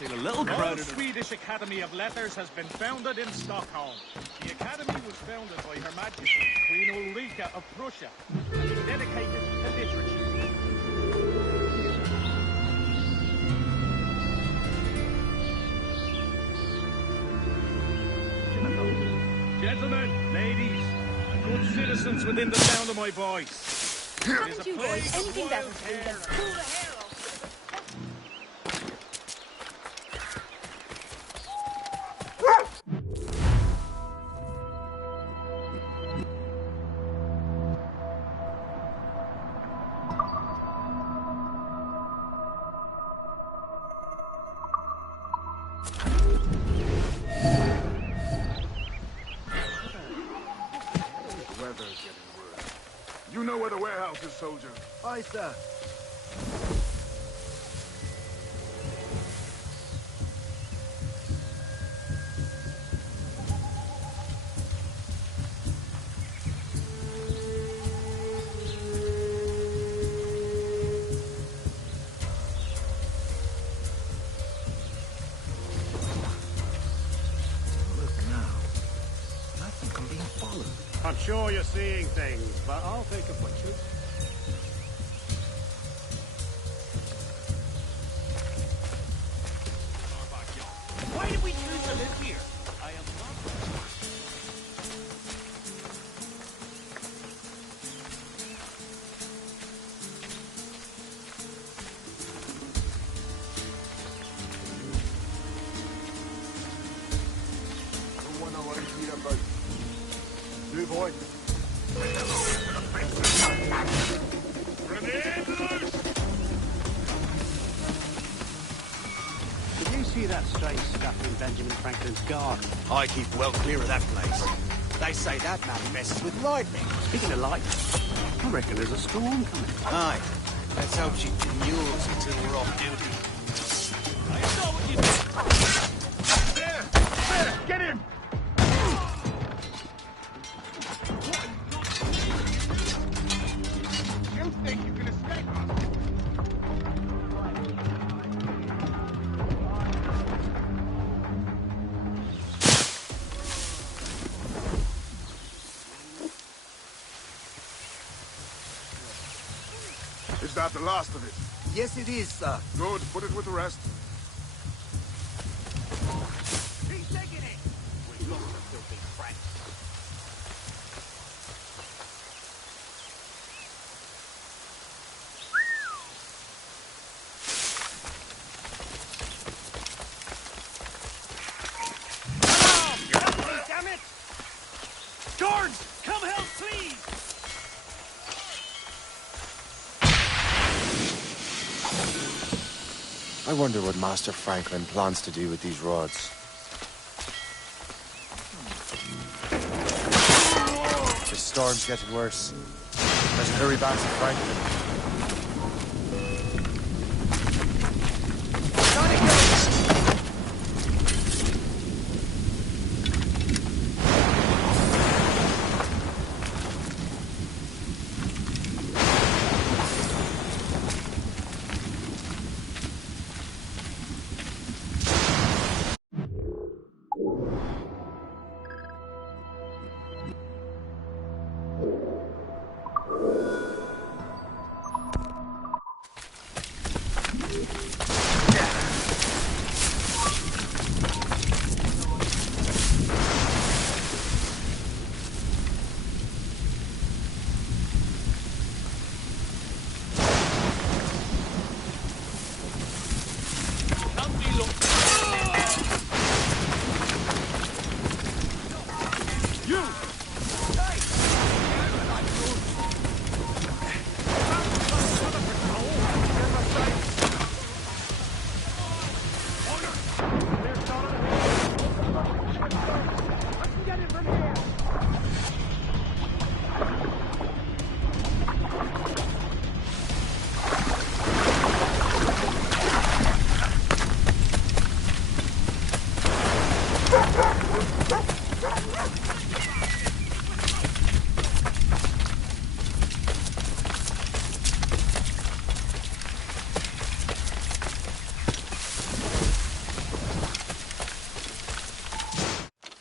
A little crowded. The Swedish Academy of Letters has been founded in Stockholm. The Academy was founded by Her Majesty Queen Ulrika of Prussia and is dedicated to literature. Gentlemen, ladies, Good citizens within the sound of my voice. Haven't you got anything better to do than pull the hair off? You know where the warehouse is, soldier. Aye, sir. I'm sure you're seeing things, but I'll take a butcher. Why did we choose to live here? I am not... Don't want to worry here about. Move on. Did you see that strange stuff in Benjamin Franklin's garden? I keep well clear of that place. They say that man messes with lightning. Speaking of lightning, I reckon there's a storm coming. Aye. Let's hope she demurs until we're off duty. I saw what you did. There! Get him! You think you can escape us? Is that the last of it? Yes, it is, sir. Good, put it with the rest. He's taking it! We lost the filthy Frank. Damn it! George, come help, please! I wonder what Master Franklin plans to do with these rods. The storm's getting worse. Better hurry back to Franklin.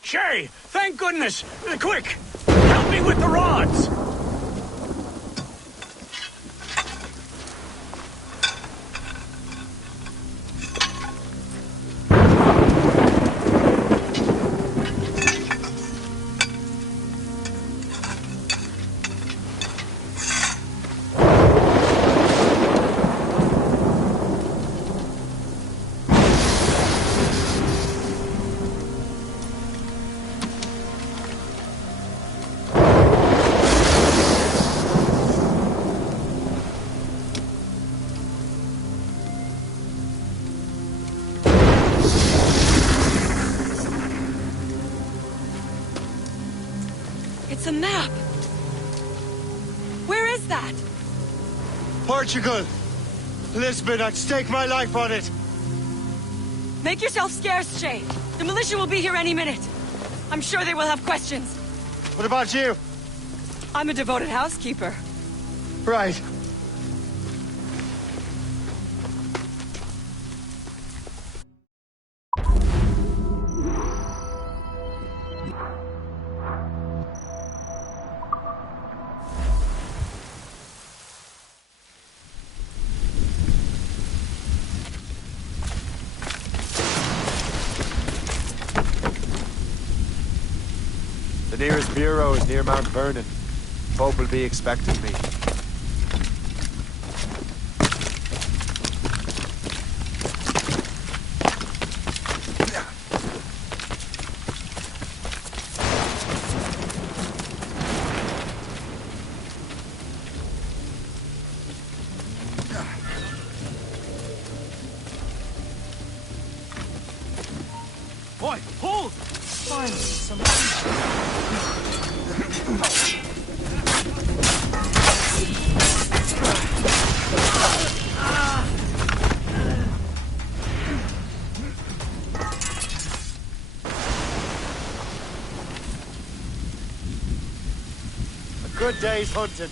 Shay, thank goodness! Quick! Help me with the rods! It's a map! Where is that? Portugal! Lisbon, I'd stake my life on it! Make yourself scarce, Shay. The militia will be here any minute. I'm sure they will have questions. What about you? I'm a devoted housekeeper. Right. The nearest bureau is near Mount Vernon. Pope will be expecting me. Boy, hold! Finally, some. A good day's hunting.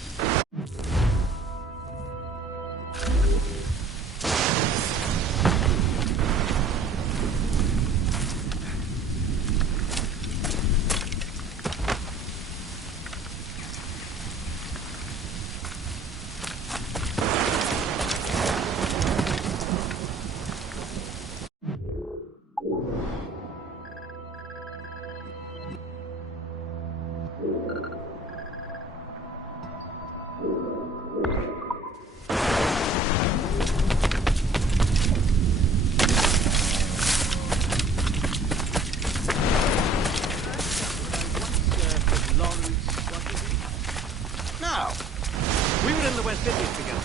Now, we were in the West Indies together.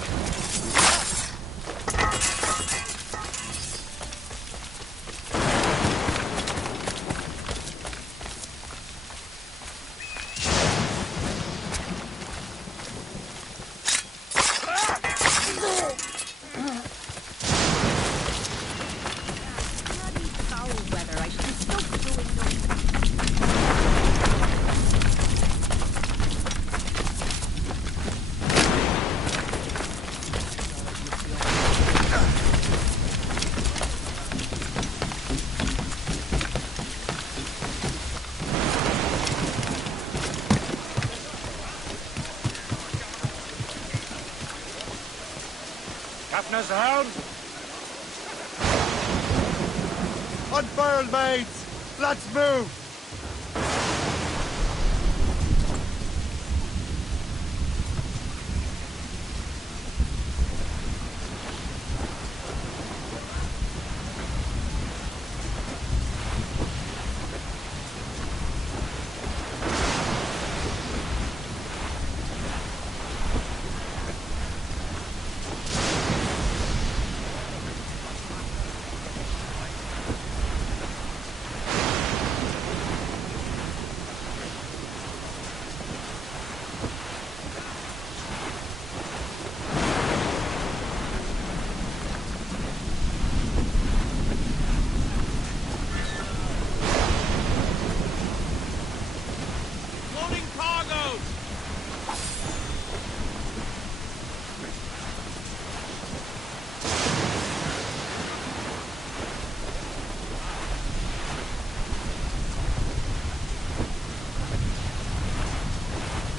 Captain's hound! Unfurled, mates! Let's move!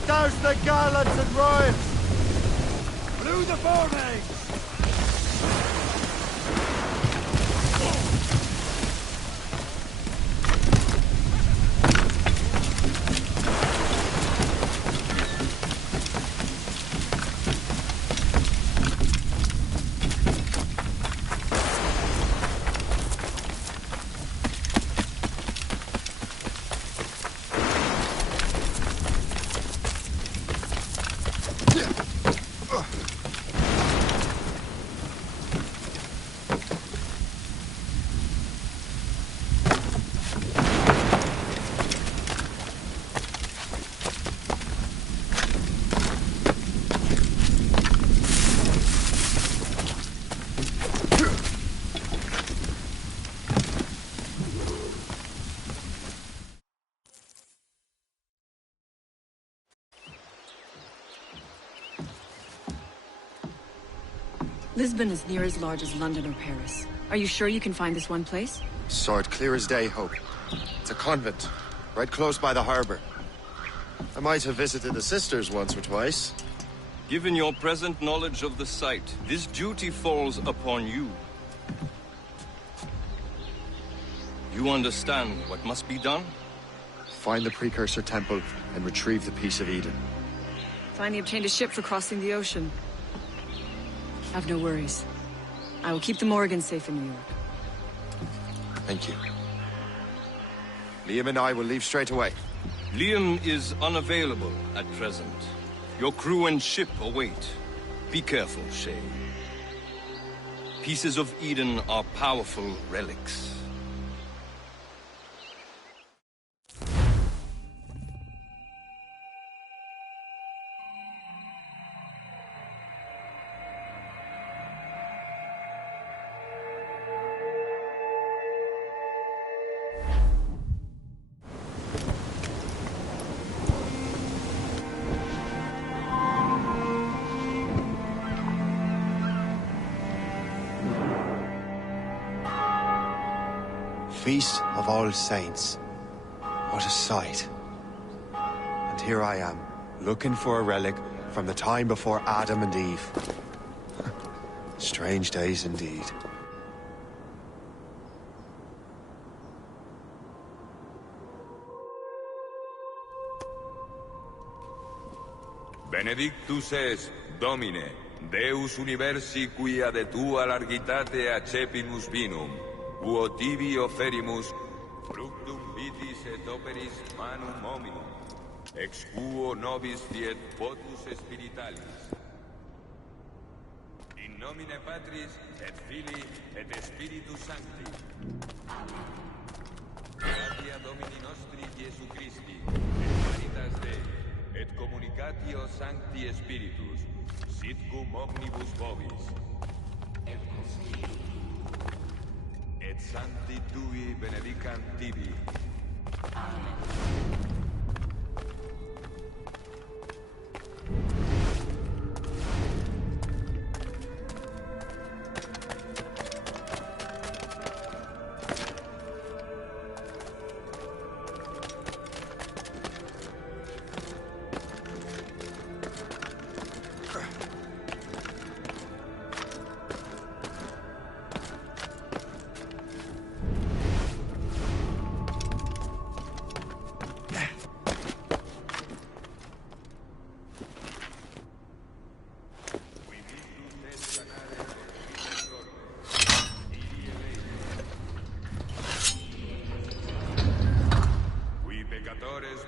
Douse the gallants and royals! Blew the foremays! Lisbon is near as large as London or Paris. Are you sure you can find this one place? Sword clear as day, Hope. It's a convent, right close by the harbor. I might have visited the sisters once or twice. Given your present knowledge of the site, this duty falls upon you. You understand what must be done? Find the Precursor Temple and retrieve the Piece of Eden. Finally obtained a ship for crossing the ocean. Have no worries. I will keep the Morgans safe in New York. Thank you. Liam and I will leave straight away. Liam is unavailable at present. Your crew and ship await. Be careful, Shay. Pieces of Eden are powerful relics. Feast of All Saints. What a sight. And here I am, looking for a relic from the time before Adam and Eve. Strange days indeed. Benedictus es, Domine, Deus universi quia de tua largitate accepimus vinum, uo tibi oferimus, fructum vitis et operis manum hominum, ex quo nobis fiet potus spiritualis. In nomine Patris, et Filii, et Spiritus Sancti. Gratia Domini nostri Iesu Christi, et caritas Dei, et communicatio Sancti Spiritus, sit cum omnibus vobis. Et Sancti Tui benedicant tibi. Amen.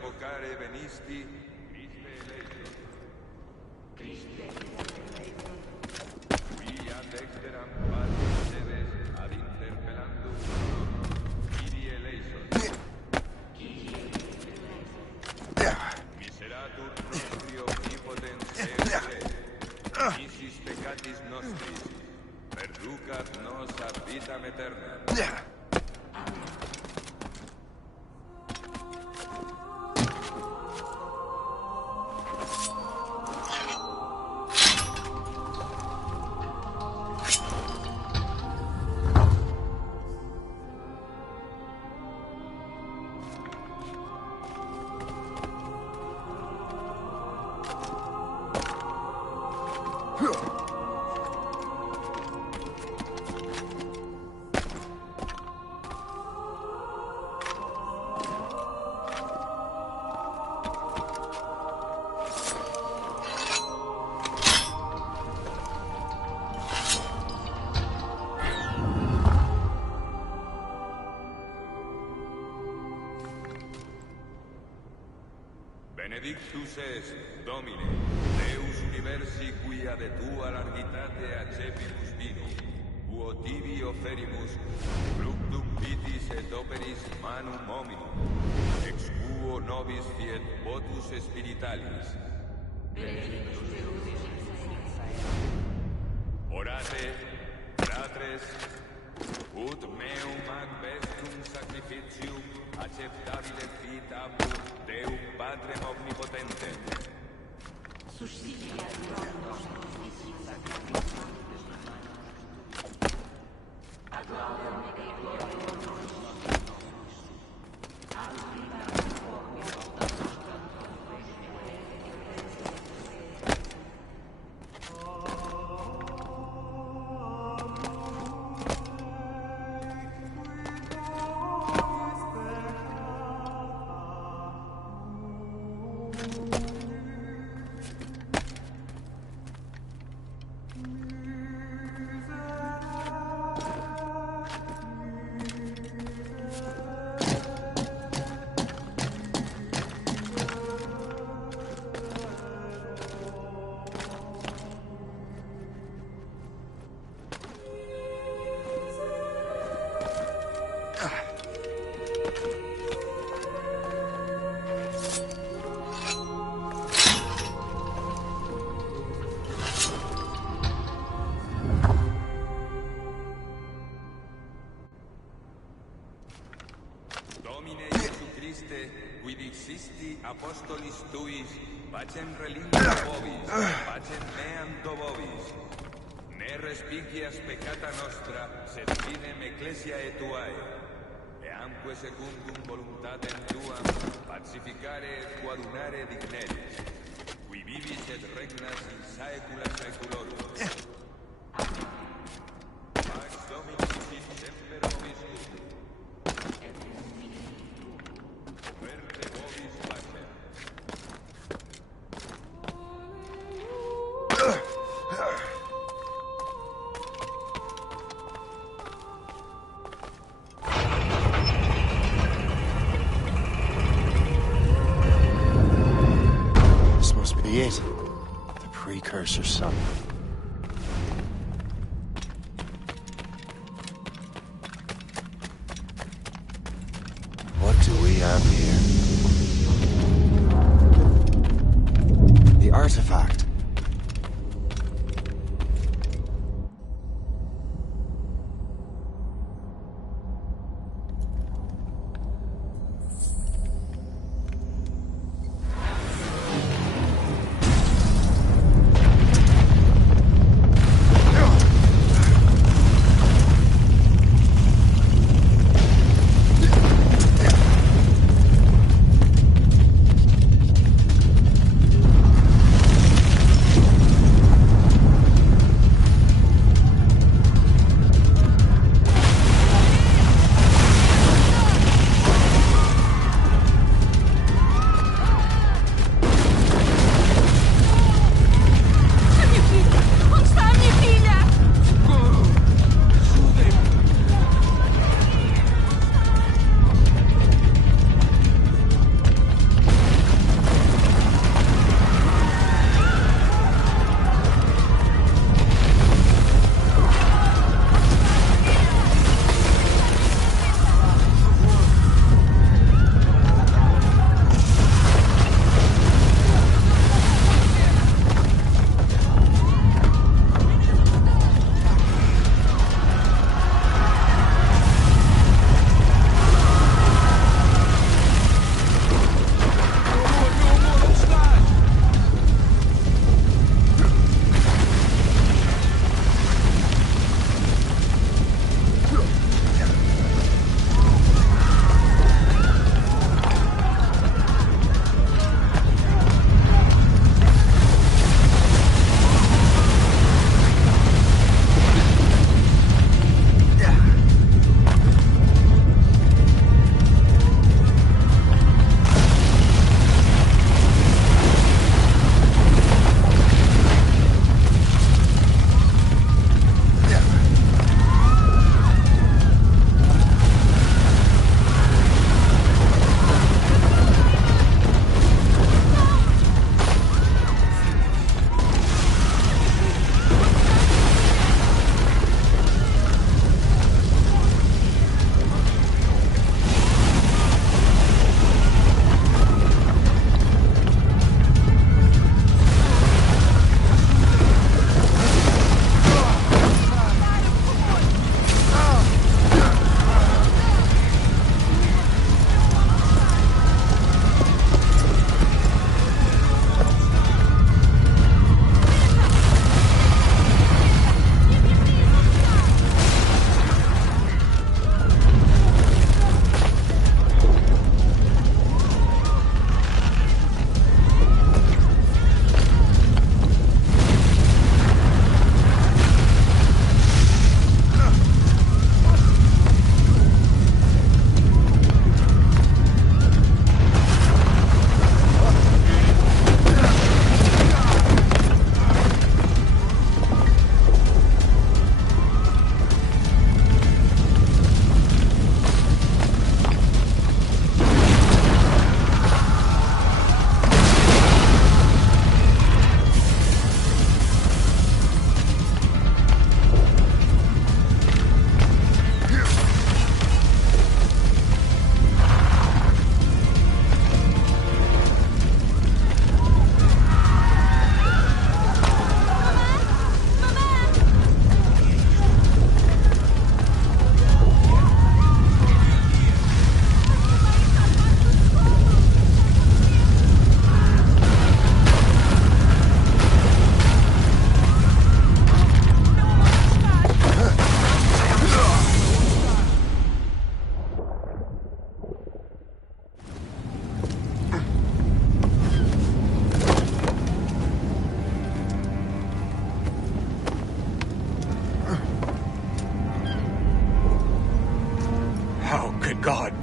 Vocare venisti, Christe eleison. Christe eleison. Qui ad exteram patres sedes ad interpellandum Kyrie eleison. Kyrie eleison. Miseratur nostri omnipotens Deus et, misis peccatis nostris, perducat nos ad vitam aeterna. Benedictus est, Domine, Deus universi quia de tua largitate accepimus vinum, uo tibi oferimus, fructum vitis et operis manum hominum, ex quo nobis fiet votus spiritualis. Orate, fratres, ut meum ac vestum sacrificium acceptabile fitabur Deum Patrem Omnipotentem. Suscitia Deus nostrum sacrificium Domine Iesu Christe, quid existi apostolis tuis, pacem relinquo vobis, pacem meanto vobis. Ne respicias peccata nostra, sed fidem ecclesiae tuae. Eamque secundum voluntatem tuam, pacificare et coadunare digneris, qui vivis et regnas in saecula saeculorum. Pax Domini sit semper vobiscum. Verte vobis pacem. This must be it. The precursor sun. What do we have here? The artifact.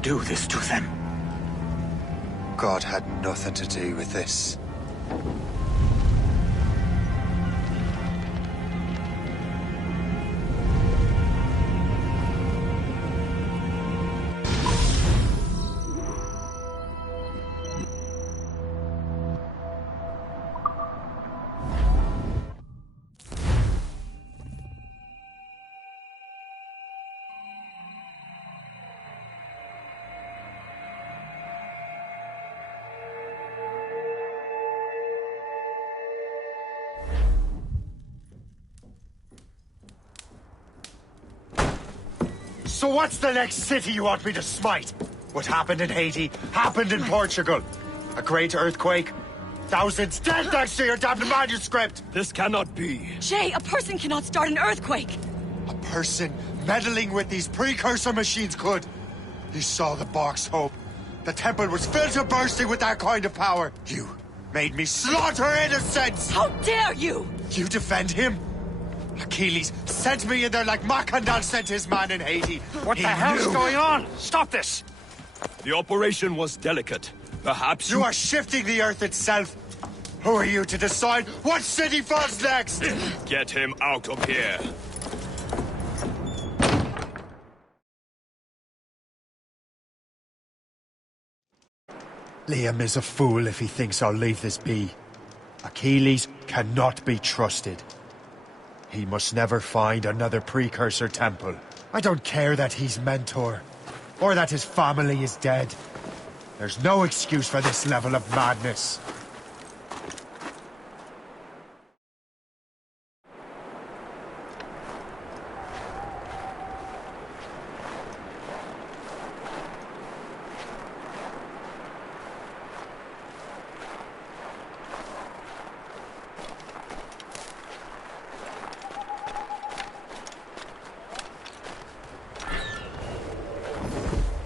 do this to them? God had nothing to do with this. So what's the next city you want me to smite? What happened in Haiti happened in Portugal. A great earthquake. Thousands dead thanks to your damned manuscript! This cannot be. Jay, a person cannot start an earthquake! A person meddling with these precursor machines could. You saw the box, Hope. The temple was filled to bursting with that kind of power. You made me slaughter innocents! How dare you! You defend him? Achilles sent me in there like Macandal sent his man in Haiti. What the hell's going on? Stop this! The operation was delicate. Perhaps you are shifting the earth itself. Who are you to decide what city falls next? Get him out of here. Liam is a fool if he thinks I'll leave this be. Achilles cannot be trusted. He must never find another precursor temple. I don't care that he's mentor, or that his family is dead. There's no excuse for this level of madness.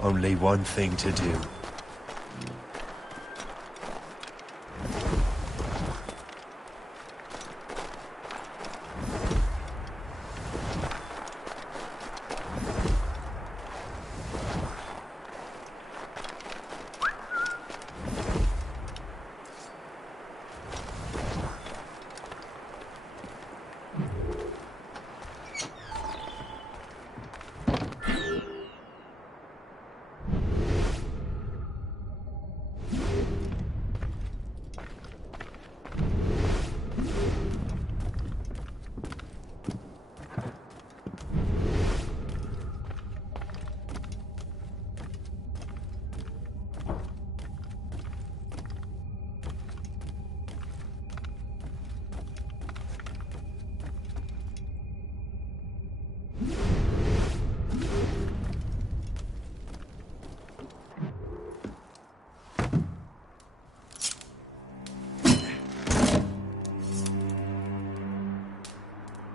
Only one thing to do.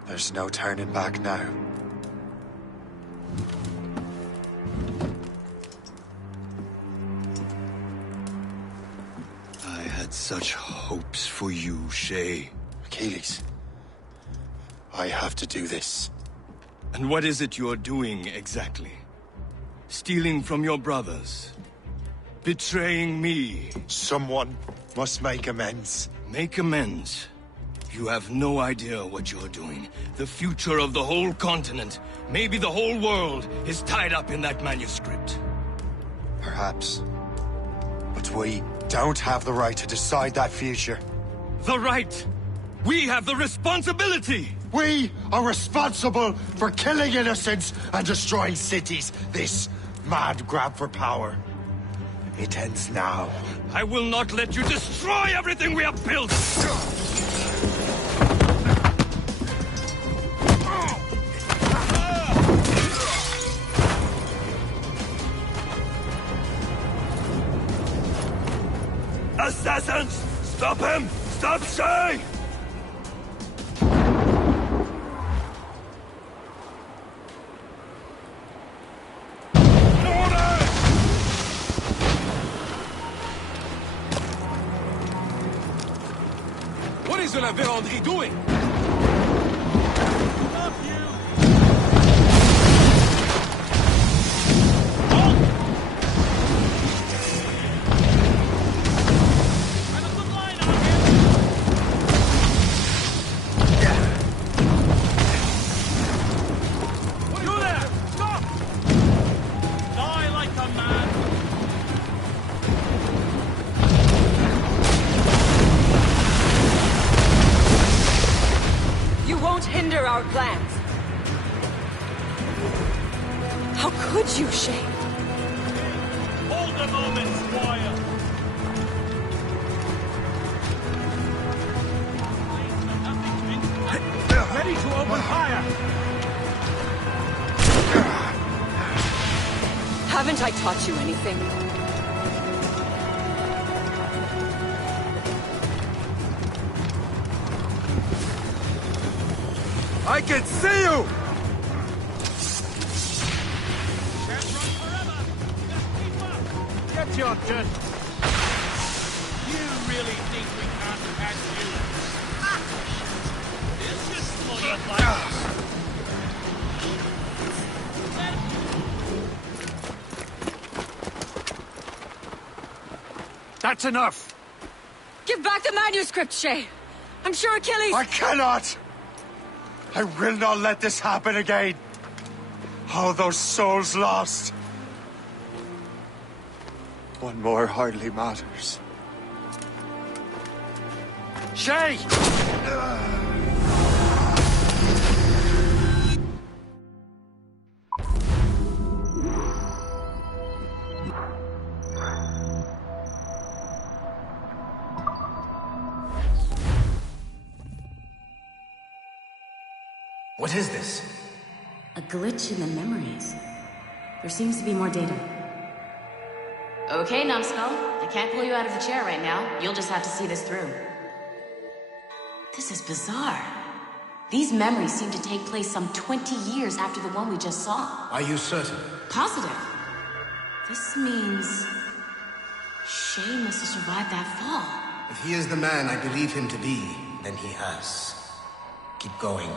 There's no turning back now. I had such hopes for you, Shay. Achilles, I have to do this. And what is it you're doing, exactly? Stealing from your brothers? Betraying me? Someone must make amends. Make amends? You have no idea what you're doing. The future of the whole continent, maybe the whole world, is tied up in that manuscript. Perhaps. But we don't have the right to decide that future. The right! We have the responsibility! We are responsible for killing innocents and destroying cities. This mad grab for power. It ends now. I will not let you destroy everything we have built! Assassins! Stop him! Stop Shay! What is La Vérendrye doing? our plans. How could you, Shay? Hold a moment, Squire. Ready to open fire! Haven't I taught you anything? I can see you! Get your gun! You really think we can't catch you? This should slow your life. That's enough! Give back the manuscript, Shay! I'm sure Achilles... I cannot! I will not let this happen again! All those souls lost! One more hardly matters. Shay! What is this? A glitch in the memories. There seems to be more data. Okay, Numbskull. I can't pull you out of the chair right now. You'll just have to see this through. This is bizarre. These memories seem to take place some 20 years after the one we just saw. Are you certain? Positive. This means... Shay must have survived that fall. If he is the man I believe him to be, then he has. Keep going.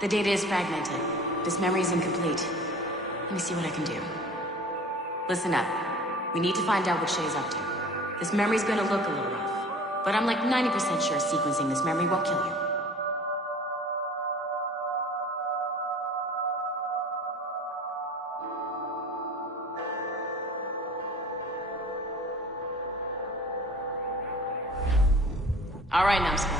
The data is fragmented. This memory is incomplete. Let me see what I can do. Listen up. We need to find out what Shay's up to. This memory's gonna look a little rough, but I'm like 90% sure sequencing this memory won't kill you. All right, Numbskull.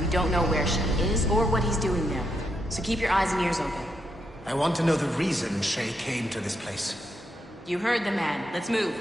We don't know where Shay is or what he's doing there, so keep your eyes and ears open. I want to know the reason Shay came to this place. You heard the man. Let's move.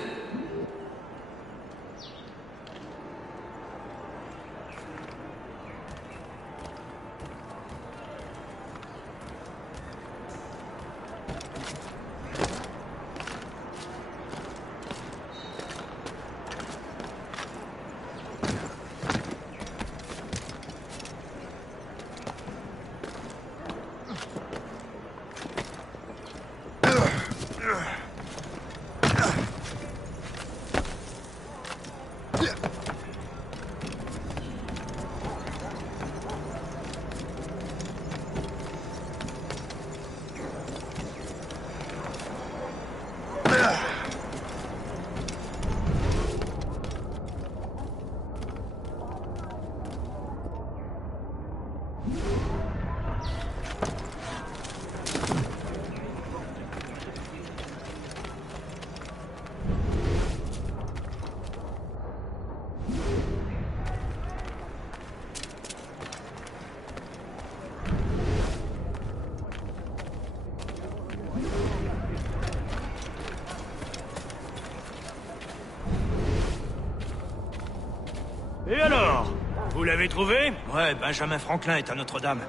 Et alors? Vous l'avez trouvé? Ouais, Benjamin Franklin est à Notre-Dame.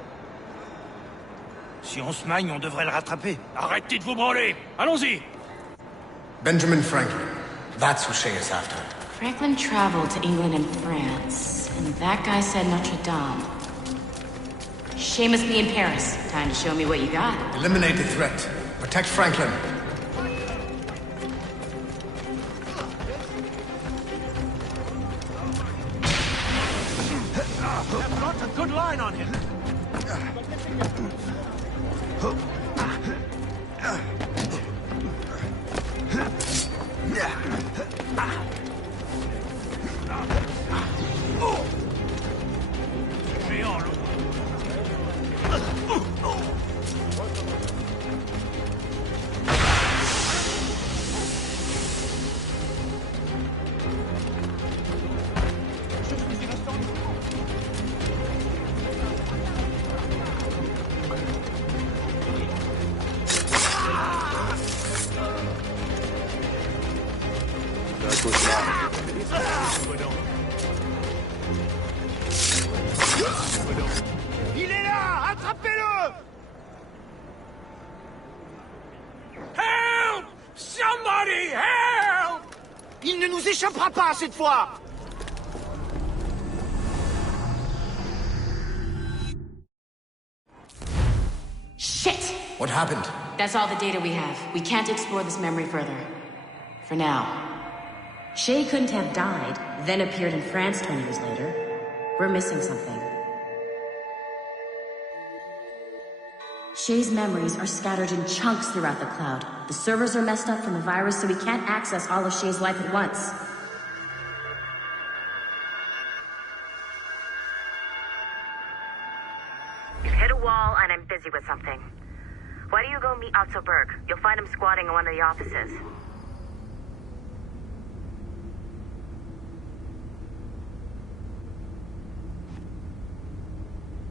Si on se magne, on devrait le rattraper. Arrêtez de vous branler! Allons-y! Benjamin Franklin. That's who Shay is after. Franklin traveled to England and France, and that guy said Notre Dame. Shay must be in Paris. Time to show me what you got. Eliminate the threat. Protect Franklin. They've got a good line on him. n'échappera pas cette fois! Shit! What happened? That's all the data we have. We can't explore this memory further. For now. Shay couldn't have died, then appeared in France 20 years later. We're missing something. Shay's memories are scattered in chunks throughout the cloud. The servers are messed up from the virus, so we can't access all of Shay's life at once. You've hit a wall, and I'm busy with something. Why don't you go meet Otto Berg? You'll find him squatting in one of the offices.